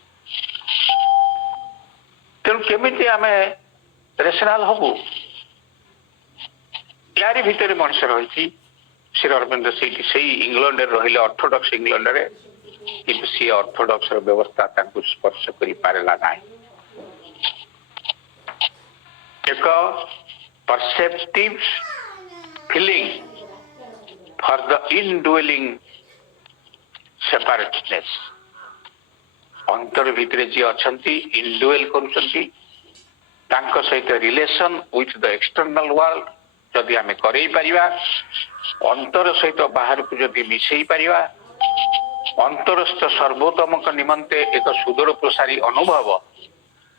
ତେଣୁ କେମିତି ଆମେ ରେସନାଲ ହବୁ, ୟାରି ଭିତରେ ମଣିଷ ରହିଛି। ଶ୍ରୀ ଅରବିନ୍ଦ ସେଇଠି ସେଇ ଇଂଲଣ୍ଡରେ ରହିଲେ, ଅର୍ଥୋଡକ୍ସ ଇଂଲଣ୍ଡରେ, କିନ୍ତୁ ସିଏ ଅର୍ଥୋଡକ୍ସର ବ୍ୟବସ୍ଥା ତାଙ୍କୁ ସ୍ପର୍ଶ କରିପାରିଲା ନାହିଁ। ଏକ perceptive feeling for the indwelling separateness, ଅନ୍ତର ଭିତରେ ଯିଏ ଅଛନ୍ତି, ଇନଡୁଏଲ କରୁଛନ୍ତି, ତାଙ୍କ ସହିତ relation with the external world ଯଦି ଆମେ କରେଇ ପାରିବା, ଅନ୍ତର ସହିତ ବାହାରକୁ ଯଦି ମିଶେଇ ପାରିବା, ଅନ୍ତରସ୍ଥ ସର୍ବୋତ୍ତମଙ୍କ ନିମନ୍ତେ ଏକ ସୁଦୂର ପ୍ରସାରୀ ଅନୁଭବ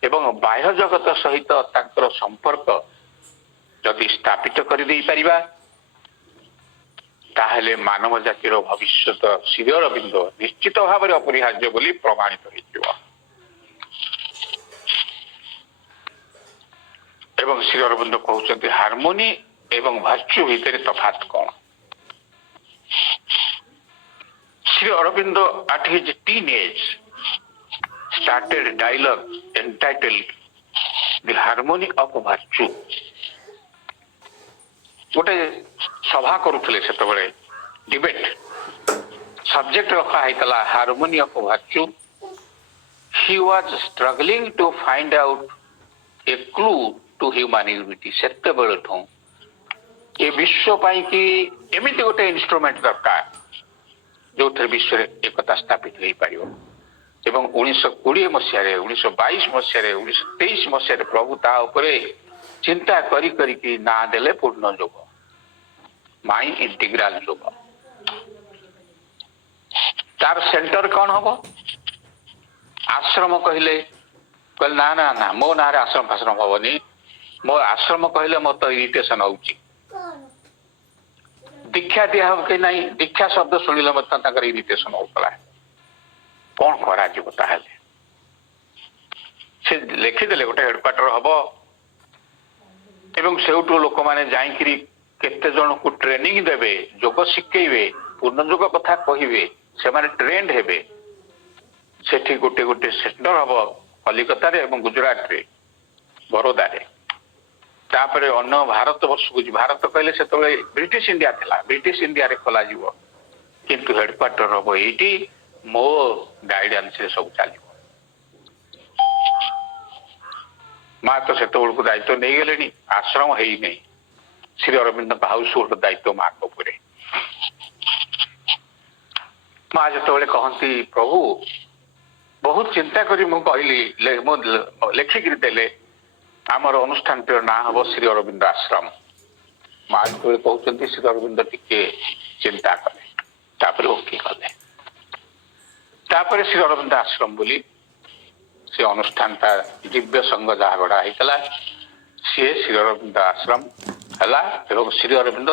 ଏବଂ ବାହ୍ୟ ଜଗତ ସହିତ ତାଙ୍କର ସମ୍ପର୍କ ଯଦି ସ୍ଥାପିତ କରିଦେଇ ପାରିବା, ତାହେଲେ ମାନବ ଜାତିର ଭବିଷ୍ୟତ ଶ୍ରୀ ଅରବିନ୍ଦ ନିଶ୍ଚିତ ଭାବରେ ଅପରିହାର୍ଯ୍ୟ ବୋଲି ପ୍ରମାଣିତ ହୋଇଯିବ। ଏବଂ ଶ୍ରୀ ଅରବିନ୍ଦ କହୁଛନ୍ତି, ହାରମୋନି ଏବଂ ଭର୍ଚ୍ୟୁ ଭିତରେ ତଫାତ୍ କଣ? Sri Aurobindo at his teenage started a dialogue entitled The Harmony of Virtue. ଗୋଟେ ସଭା କରୁଥିଲେ ସେତେବେଳେ, ଡିବେଟ, ସବଜେକ୍ଟ ରଖା ହେଇଥିଲା harmony of virtue. He was struggling to find out a clue to human unity. ସେତେବେଳଠୁ ଏ ବିଶ୍ୱ ପାଇଁ କି ଏମିତି ଗୋଟେ ଇନଷ୍ଟ୍ରୁମେଣ୍ଟ ଦରକାର ଯୋଉଥିରେ ବିଶ୍ୱରେ ଏକତା ସ୍ଥାପିତ ହେଇପାରିବ। ଏବଂ 1920 ମସିହାରେ, 1922 ମସିହାରେ, 1923 ମସିହାରେ ପ୍ରଭୁ ତା ଉପରେ ଚିନ୍ତା କରିକି ନାଁ ଦେଲେ ପୂର୍ଣ୍ଣ ଯୋଗ, ମାଇ ଇଣ୍ଟିଗ୍ରାଲ ଯୋଗ। ତାର ସେଣ୍ଟର କଣ ହବ? ଆଶ୍ରମ କହିଲେ ନା ନା ନା, ମୋ ନାଁରେ ଆଶ୍ରମ ଫାଶ୍ରମ ହବନି, ମୋ ଆଶ୍ରମ କହିଲେ ମୋର ତ ଇରିଟେସନ ହଉଛି। ଦୀକ୍ଷା ଦିଆ ହବ କି ନାହିଁ, ଦୀକ୍ଷା ଶବ୍ଦ ଶୁଣିଲେ ମଧ୍ୟ ତାଙ୍କର ଇରିଟେସନ ହଉଥିଲା। କଣ କରାଯିବ ତାହେଲେ? ସେ ଲେଖିଦେଲେ ଗୋଟେ ହେଡକ୍ୱାର୍ଟର ହବ ଏବଂ ସେଇଠୁ ଲୋକମାନେ ଯାଇକିରି କେତେ ଜଣଙ୍କୁ ଟ୍ରେନିଂ ଦେବେ, ଯୋଗ ଶିଖେଇବେ, ପୂର୍ଣ୍ଣ ଯୋଗ କଥା କହିବେ, ସେମାନେ ଟ୍ରେଣ୍ଡ ହେବେ। ସେଠି ଗୋଟେ ଗୋଟେ ସେଣ୍ଟର ହବ କଲିକତାରେ ଏବଂ ଗୁଜରାଟରେ, ବରୋଦାରେ। ତାପରେ ଅନ୍ୟ ଭାରତ ବର୍ଷକୁ ଯିବ। ଭାରତ କହିଲେ ସେତେବେଳେ ବ୍ରିଟିଶ ଇଣ୍ଡିଆ ଥିଲା, ବ୍ରିଟିଶ ଇଣ୍ଡିଆରେ ଖୋଲାଯିବ, କିନ୍ତୁ ହେଡକ୍ୱାର୍ଟର ହବ ଏଇଠି, ମୋ ଗାଇଡାନ୍ସରେ ସବୁ ଚାଲିବ। ମା ତ ସେତେବେଳକୁ ଦାୟିତ୍ୱ ନେଇଗଲେଣି, ଆଶ୍ରମ ହେଇନାହିଁ। ଶ୍ରୀ ଅରବିନ୍ଦଙ୍କ ହାଉସ ହୋଲ୍ଡ ଦାୟିତ୍ୱ ମାଙ୍କ ଉପରେ। ମା ଯେତେବେଳେ କହନ୍ତି, ପ୍ରଭୁ ବହୁତ ଚିନ୍ତା କରି ମୁଁ କହିଲି, ମୁଁ ଲେଖିକିରି ଦେଲେ ଆମର ଅନୁଷ୍ଠାନଟିର ନାଁ ହବ ଶ୍ରୀ ଅରବିନ୍ଦ ଆଶ୍ରମ। माज कहते श्री अरविंद टिके चिंता कले तापर ओके कले तापर श्री अरविंद आश्रम बोली से अनुष्ठान दिव्य संघ जहाँ गढ़ा होता सी श्री अरविंद आश्रम है श्री अरविंद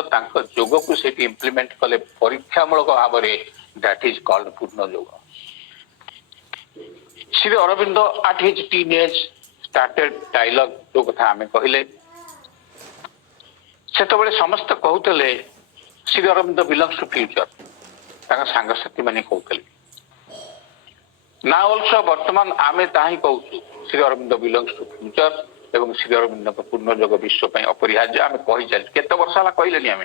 योग को इम्प्लीमेंट कले परीक्षामूलक भाव दैट इज कॉल्ड पूर्ण योग Shri Aurobindo at his teenage started dialogue जो कथा आम कहले से समस्त कहते Shri Aurobindo belongs to future सांगसाथी मैंने कहते ना ऑल्सो वर्तमान आमे ताही कहूँ Shri Aurobindo belongs to future एवं श्री अरविंद पूर्ण योग विश्व अपरिहार्य आम कही चल केते वर्ष है कहले आम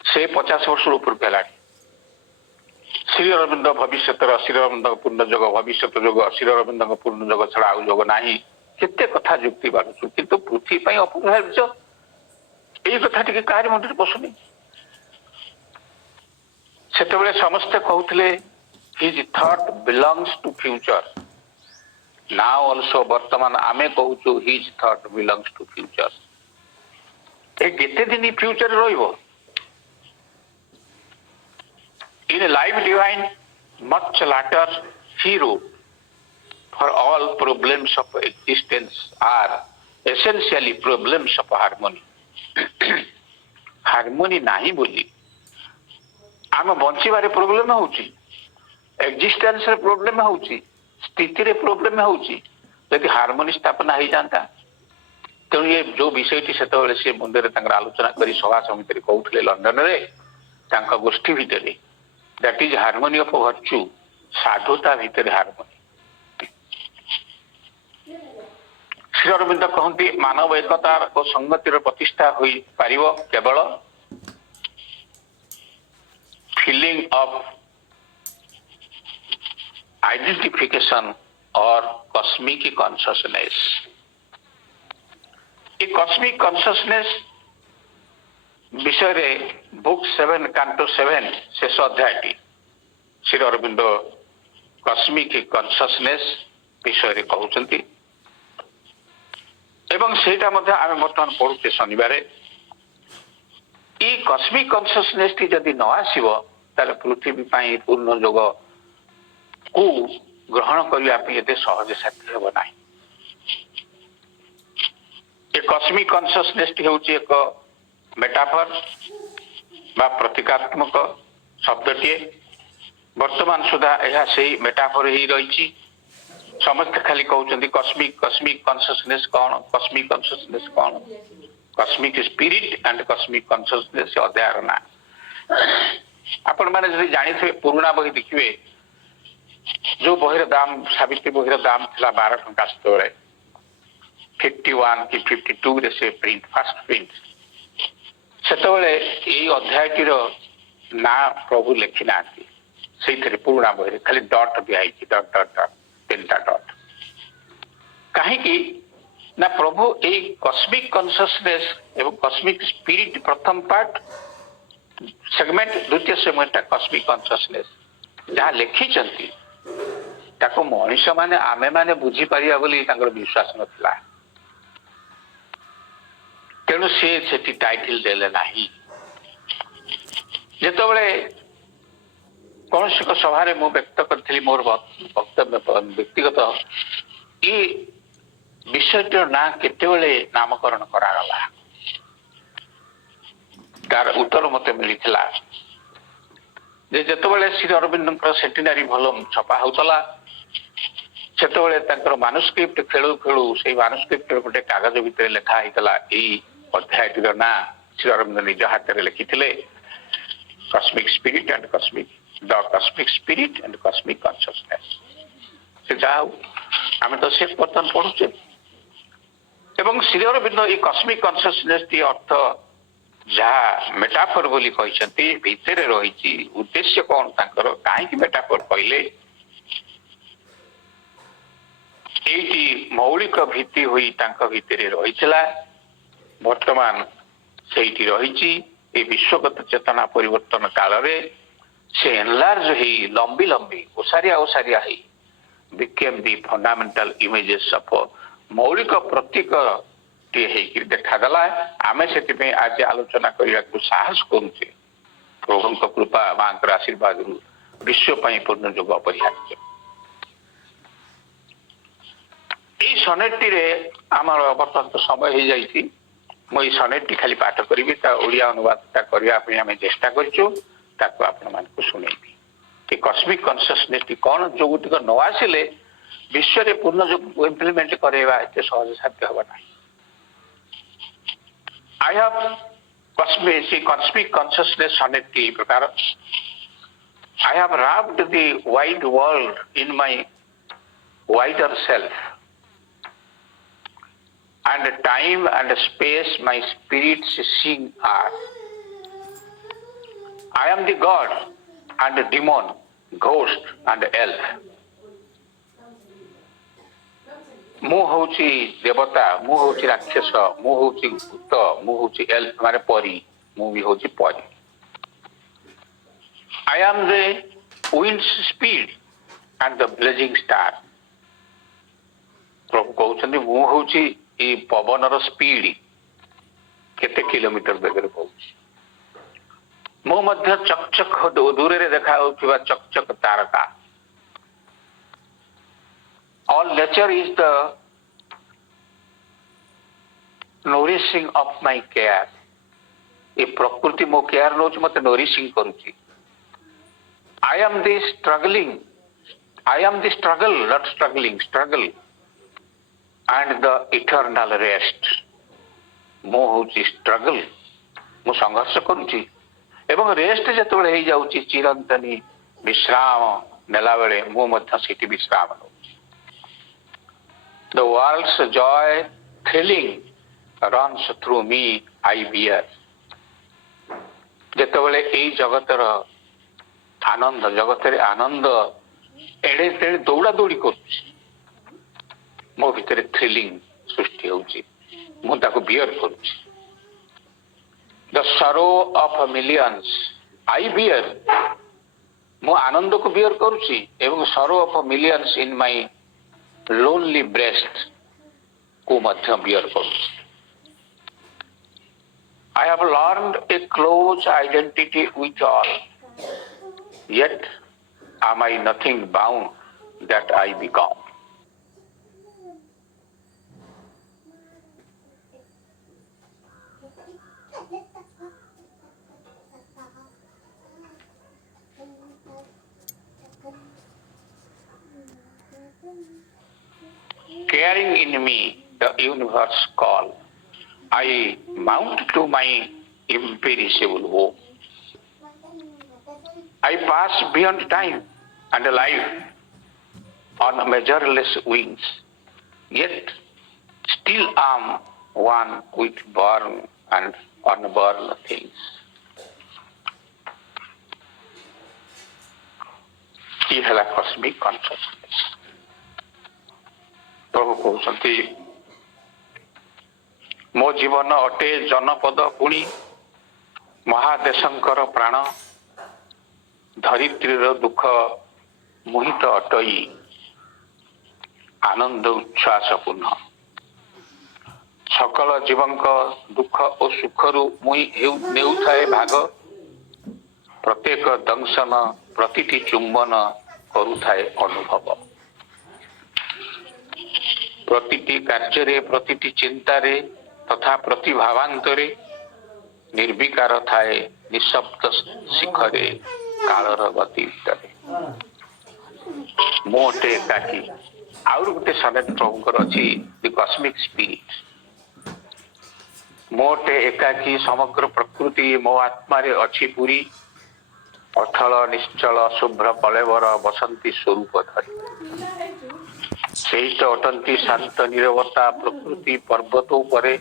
से 50 वर्ष ऊपर है श्री अरविंद भविष्य श्री अरविंद पूर्ण योग भविष्य योग श्री अरविंद पूर्ण योग छड़ा आउ योग ना केते कथा जुक्ति बांधु किंतु पृथ्वी अपरिहार्य यही कथा टी कहार मुंडे पशुनी से समस्ते कहते his thought belongs to future now also वर्तमान आमे कहूँ his thought belongs to future ए केते दिन फ्यूचर रहिबो in Life Divine much later he wrote for all problems of existence are essentially problems of harmony harmony नहीं बोली आम बंचारे प्रोब्लेम होची एक्जिस्टेंस रे प्रोब्लेम होची स्थिति रे प्रोब्लेम होची यदि हार्मोनी स्थापना हो जाता तेणु ये जो विषयटी से मुंडे आलोचना करी सभा समिति कहते लंडन रे गोष्ठी भितर that is harmony of virtue साधुता भितर हार्मोनी श्री अरविंद कहते मानव एकता और संगतिर प्रतिष्ठा हो पारिबो केवल फीलिंग ऑफ आइडेंटिफिकेशन और कॉस्मिक कॉन्शियसनेस ये कॉस्मिक कॉन्शियसनेस विषय रे बुक 7 कांटो 7 शेष अध्यायटी श्री अरविंद कॉस्मिक कॉन्शियसनेस विषय रे कहउचंती एवं सेटा मध्य आमे वर्तमान पढुचे शनिवार ई कॉस्मिक कॉन्शियसनेस टी जदि न आसीबो ताले पृथ्वी पई पूर्ण योग को ग्रहण करबा पे एते सहज साध्य हेबो नाही ए कॉस्मिक कॉन्शियसनेस टी होची एक मेटाफर बा प्रतीकात्मक शब्दटीए वर्तमान सुधा यह से मेटाफर ही रही समस्त खाली कहते कॉस्मिक कॉस्मिक कॉन्शियसनेस कौन कॉस्मिक कॉन्शियसनेस कौन cosmic spirit and cosmic consciousness अध्याय ना आपण माने जदि जानि थे पुराना बही देखिबे जो बहीर दाम सावित्री बहीर दाम थिला 12 टंका स्टोर 51 कि 52 रे से प्रिंट फर्स्ट प्रिंट सेतबेले एई अध्यायटीर ना प्रभु लिखि नाथि सेइथरे पुराना बहीर खाली डॉट दिया है डॉट डॉट डॉट तीनटा डॉट कहीं ना प्रभु ए कॉस्मिक कॉन्शियसनेस एवं कॉस्मिक स्पिरिट प्रथम पार्ट सेगमेंट द्वितीय सेगमेंट कॉस्मिक कॉन्शियसनेस जहाँ लिखी ताको मनुष माने आमे माने बुझी पारिया बोली तांकर विश्वास नथिला तेणु से टाइटल देले नाही जेतबेले कौन सभा मु व्यक्त करी मोर वक्तव्य व्यक्तिगत ये विषय ना केतेबेले नामकरण करागला तार उत्तर मते मिलिथिला जे जेतेबेले श्री अरविंद सेंटिनरी वॉल्यूम छपा होतला सेतेबेले तांकर मानुस्क्रिप्ट खेलु खेलु से मानुस्क्रिप्ट गोटे कागज भितर लेखा होतला एई अध्यायटीर ना श्री अरविंद निज हाथ में लिखिथिले cosmic spirit and cosmic the cosmic spirit and cosmic consciousness से जाओ आम तो से बर्तमान पढ़ुचे एवं श्री अरविंद ये कॉस्मिक कॉन्शियसनेस टी अर्थ जहाँ मेटाफर बोली कहते भितर रही उद्देश्य कौन तांकर कहीं मेटाफर कहले एटी मौलिक भित्ति हुई तांक भितर रही वर्तमान सेठी रही ये विश्वगत चेतना परिवर्तन काल रे से एनलार्ज ही लंबी लंबी ओसारिया ओसारिया he became the fundamental images of मौलिक प्रतीक टे हेकि देखादेला आमे से आज आलोचना करने को साहस करुचे प्रभु कृपा माँ आशीर्वाद विश्व पूर्ण जोग अपरिहार्य यही सनेटी आमर बर्तमान तो समय हो जाइए मुझे सनेटी खाली पाठ करी ओडिया अनुवाद करने आम चेष्टा कर शुणेबी कि कस्मिक कनसियसनेस कौन जो गुटिक न आसिले विश्व रे पूर्ण जो इम्प्लीमेंट करवा एत सहज साध्य हम ना आई हैव कस्मिक कनसियसनेस सनेटी प्रकार I have wrapped the wide world in my wider self and time and space my spirits sing are. I am the god and demon, ghost and elf. ମୁଁ ହଉଛି ଦେବତା ମୁଁ ହଉଛି ରାକ୍ଷସ ମୁଁ ହଉଛି ଭୂତ ମୁଁ ହଉଛି ଏଲ୍ଫ ମାନେ ପରୀ ମୁଁ ବି ହଉଛି ପରୀ I am the wind's speed and the blazing star. ପ୍ରଭୁ କହୁଛନ୍ତି ମୁଁ ହଉଛି ଏଇ ପବନର ସ୍ପିଡ କେତେ କିଲୋମିଟର ବେଗରେ ପଡୁଛି ମୁଁ ମଧ୍ୟ ଚକଚକ ଦୂରରେ ଦେଖାଯାଉଥିବା ଚକଚକ ତାରକା all nature is the nourishing of my care ये प्रकृति मो केयर नोच मते nourishing करूची I am the struggling I am the struggle not struggling struggle and the eternal rest मो होची स्ट्रगल मु संघर्ष करूची एवं रेस्ट जेतबेले हे जाउची चिरंतनी विश्राम नेला बेले मु मध्य सिटी विश्राम नउची the world's joy thrilling runs through me I bear जेतबेले एई जगतर आनंद जगतरे आनंद एड़े तेड़े दौड़ा दौड़ी करूची मो भितर थ्रिलिंग सृष्टि होची मु ताको बियर करूची the sorrow of millions I bear मो आनंद को बियर करूची एवं sorrow of millions in my lonely breast को मध्य बियर करूची I have learned a close identity with all yet am I nothing bound that I become carrying in me the universe call I mount to my imperishable home I pass beyond time and life on measureless wings yet still am one with born and unborn things ये है cosmic consciousness प्रभु कहते मो जीवन अटे जनपद पुणी महादेशंकर प्राण धरित्रीर दुख मुहित अटई आनंद उच्छ्वास पूर्ण सकल जीवंक दुख और सुखरु मुई नेउथाए भाग प्रत्येक दंशन प्रतिटी चुंबन करुथाए अनुभव प्रतिटी कार्य प्रतिटी चिंतारे तथा प्रतिभावांतरे निर्विकार थाए निशब्द शिखरे कालर गति भितर मोटे एकाकी आउर गोटे सनेट प्रभुंकर अछि द कॉस्मिक स्पिरिट मोटे एकाकी समग्र प्रकृति मो आत्मा रे अछि पूरी अठल निश्चल शुभ्र कलेवर बसंती स्वरूप धरी से अटंती शांत निरवता प्रकृति पर्वत उपरे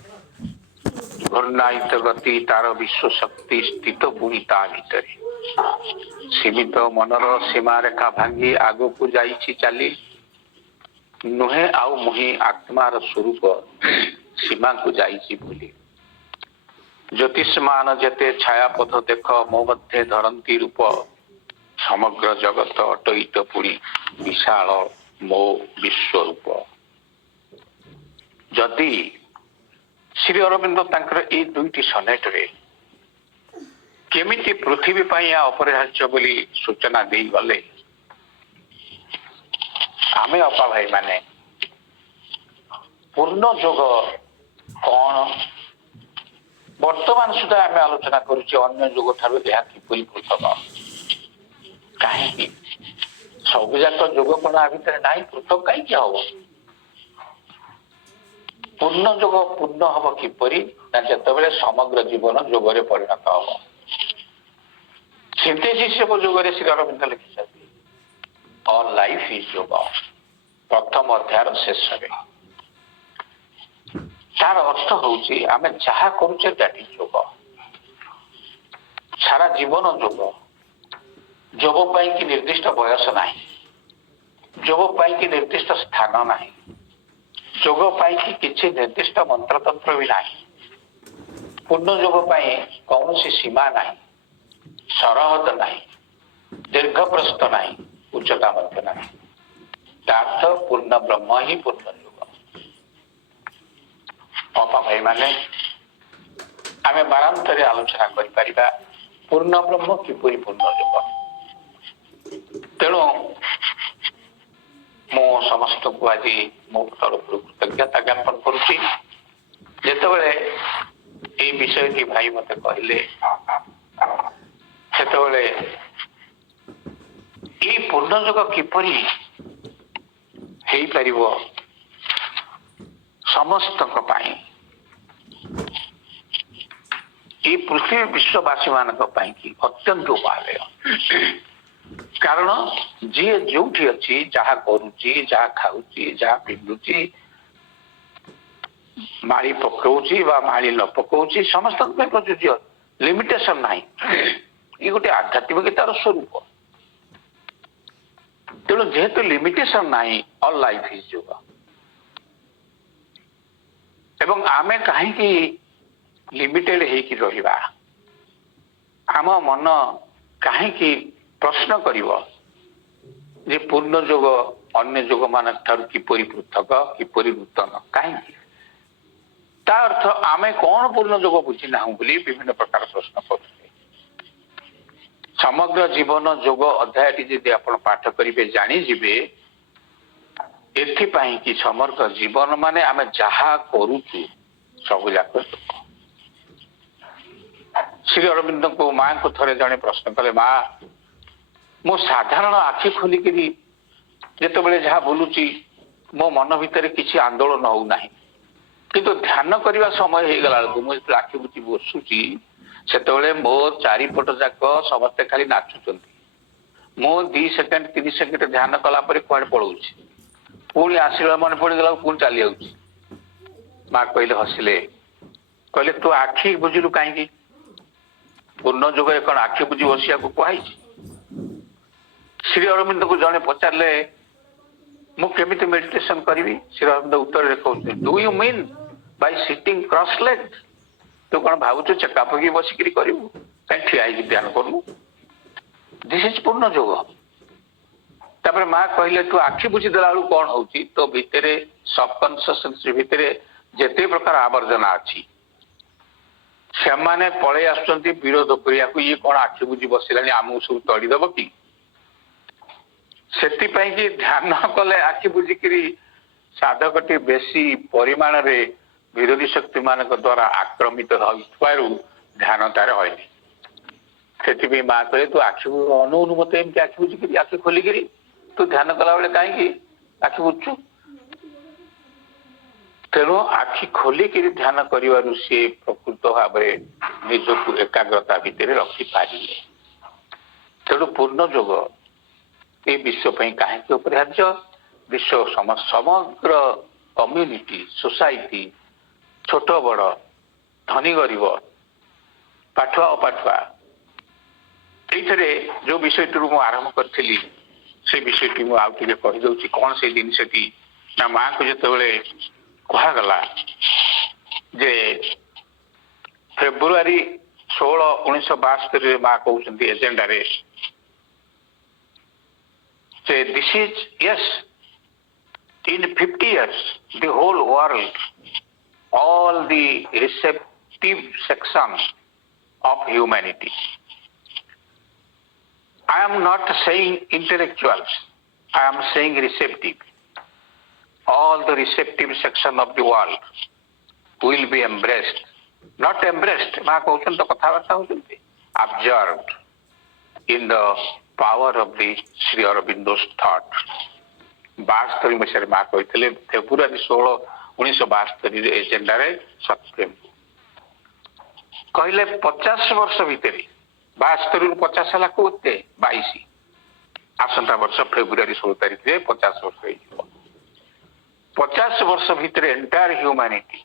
घूर्णायित गति तार विश्व शक्ति स्थित पूरी ता भितरे सीमित मनर सीमा रेखा भांगी आग को जाइछि चाली नुहे आउ मुहि आत्मार स्वरूप सीमा को जाइछि भूली ज्योतिषमान जेते छायापथ देख मो मध्य धरंती रूप समग्र जगत अटयित पूरी विशाल मो विश्वरूप जदि श्री अरविंद तांकर ए दुईटी सनेट रे केमिति पृथ्वी पाई अपरिहार्य बोली सूचना दे गले आमे अपा भाई माने पूर्ण जोग कौन वर्तमान सुधा आम आलोचना करुचे अन्य जोग ठारू यह किपरि पृथक कहीं सबुजाक जोग कौन आ भितर नहीं पृथक कहीं हम पूर्ण जोग पूर्ण हम किपरि जिते समग्र जीवन जोगरे परिणत हम सिंथेसिस जोगरे श्री अरविंद लिखिं ऑल लाइफ इज योग प्रथम अध्याय शेष तार अर्थ हूँ आम जहा करुचे दैट इज योग सारा जीवन जोग जोग पाई कि निर्दिष्ट बयस ना जोग पाई कि निर्दिष्ट स्थान ना जोग पाई कि किसी निर्दिष्ट मंत्रतंत्र भी ना पूर्ण जोग पाई कौन सी सीमा ना सरहद ना दीर्घ प्रस्थ ना उच्चता मध्य ना तार्थ पूर्ण ब्रह्म ही पूर्ण जोग अपा भाई माने आमे बारांतरे आलोचना करि पूर्ण ब्रह्म किपरि पूर्ण जोग तेणु मु समस्त को आज मो तरफ कृतज्ञता ज्ञापन करुच्ची जितेबाला ये विषय भाई मत कहले से ये पूर्ण जोग किपरि हेई परिबो समस्त ये पृथ्वी विश्ववासी मान की अत्यंत उपादेय कारण जी जो अच्छी जहा करुच्ची जहा खाऊची जहा पिंधुची माड़ी पकाउची माड़ी न पकाउची समस्त प्रযোज्य लिमिटेशन ना ये गोटे आध्यात्मिकतार स्वरूप तेणु जेहेतु लिमिटेशन ना ऑल लाइफ इज योग एवं आमे कहीं लिमिटेड होकी रहिबा आम मन कहीं प्रश्न करिवो जे पूर्ण जोग अन्य जोग मान ठारू किपरि पृथक किपरि नूतन कहीं ता अर्थ आमे कौन पूर्ण जोग बुझी ना बोली विभिन्न प्रकार प्रश्न करते समग्र जीवन जोग अध्यायटी यदि आपण पाठ करेंगे जानीजे एथिपाई कि समग्र जीवन माने आमे जहा करूचु सब जाक श्री अरविंद को माँ को थरे जड़े प्रश्न कले माँ मो साधारण आखि खोलिकी जिते जहाँ बुलूची मो मन भितर किसी आंदोलन होना किंतु ध्यान करने समय हो गला मुझे आखि बुझी बसुची से मो चारिपट जाक समस्ते खाली नाचुंट मो 2 सेकेंड 3 सेकेंड ध्यान कला कड़े पलाऊँ पुणी आसला मन पड़गला पुणी चली जाऊँ माँ कहले हसिले कहले तू आखि बुझिलु कहीं पूर्ण जोग कौन आखि बुझी बसिया को कहुई श्री अरविंद को जड़े पचारे मुझे मेडिटेशन करी श्री अरविंद उत्तर कहते do you mean by sitting cross leg तू कौन भावुच चेका पकी बसिक करू कहीं ठिया ध्यान करू दिस इज पूर्ण जोग तापर माँ कहले तू आखि बुझीदेला बेलू कौन हो तो भितर सबकनसियस भितर जेते प्रकार आवर्जना अच्छी से माने पलि आसुंच विरोध करने ये कौन आखि बुझी बसला आमको सब तड़ीदब कि से ध्यान कले आखि बुझिकी साधकटी बेसी परिमाण रे विरोधी शक्ति मान द्वारा आक्रमित ध्यान तार हईनी से माँ कहे तू आखि अनु मत एमती आखि बुझिकी आखि खोलिकी तू ध्यान कला बेले कहीं आखि बुझु तेणु आखि खोलिकी ध्यान कर सी प्रकृत भाव निजक एकाग्रता भितर रखिपारे तेणु पूर्ण जोग ये विश्व कहीं अपरिहार्य विश्व समग्र कम्युनिटी सोसाइटी छोट बड़ धनी गरीब पाठुआ अपाठुआ ये जो विषयटी मुझे आरंभ करी से विषयटी मुझे कहीदे कौन से जिनसटी ना माँ को जिते कहगला जे फेब्रुआरी 16 1972 माँ कहते एजेंडा रे this is yes in 50 years the whole world all the receptive section of humanity. I am not saying intellectuals, I am saying receptive. All the receptive section of the world will be embraced. Not embraced, absorbed in the power of the Sri Aurobindo's thought. 72 ମସିହାରେ ମା କହିଥିଲେ ଫେବୃଆରୀ 16 1972 ଏଜେଣ୍ଡାରେ ସତ୍ୟମ୍ କହିଲେ 50 ବର୍ଷ ଭିତରେ 72 ରୁ 50 ହେଲା କୋତେ 22 ଆସନ୍ତା ବର୍ଷ ଫେବୃଆରୀ 16 ତାରିଖରେ 50 ବର୍ଷ ହେଇଯିବ 50 ବର୍ଷ ଭିତରେ ଏଣ୍ଟାୟାର ହ୍ୟୁମାନିଟି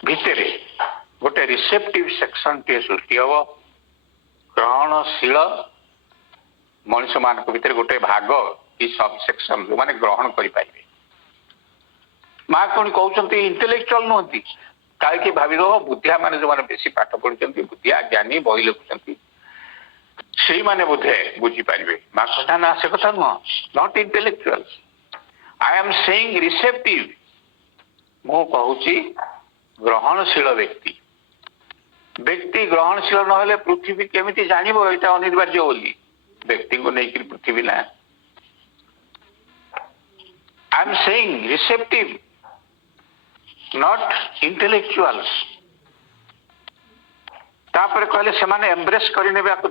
ଭିତରେ ଗୋଟେ ରିସେପ୍ଟିଭ ସେକ୍ସନ ଟିଏ ସୃଷ୍ଟି ହେବ ଗ୍ରହଣଶୀଳ ମଣିଷ ମାନଙ୍କ ଭିତରେ ଗୋଟେ ଭାଗ এই সব সেকশন মানে গ্রহণ করিপারে মা কোন কହୁଛନ୍ତି ইন্টেলেকচুয়াল নহନ୍ତି কাইকি ভাবিরো বুদ্ধিয়া মানে যে মানে বেশি পাঠ পড়িଛନ୍ତି বুদ্ধিয়া জ্ঞানী বই লেখুଛନ୍ତି সেই মানে বোধে বুঝি পারিবে মা কথা না সে কথা নহ not intellectuals I am saying receptive ମୁଁ କହୁଛି ଗ୍ରହଣଶୀଳ ବ୍ୟକ୍ତି ବ୍ୟକ୍ତି ଗ୍ରହଣଶୀଳ ନହେଲେ ପୃଥିବୀ କେମିତି ଜାଣିବ ଏଇଟା ଅନିବାର୍ଯ୍ୟ ବୋଲି ବ୍ୟକ୍ତିଙ୍କୁ ନେଇକି ପୃଥିବୀ ନା I am saying receptive, not intellectuals. तापर कहले से माने एम्ब्रेस करि नेबे आकु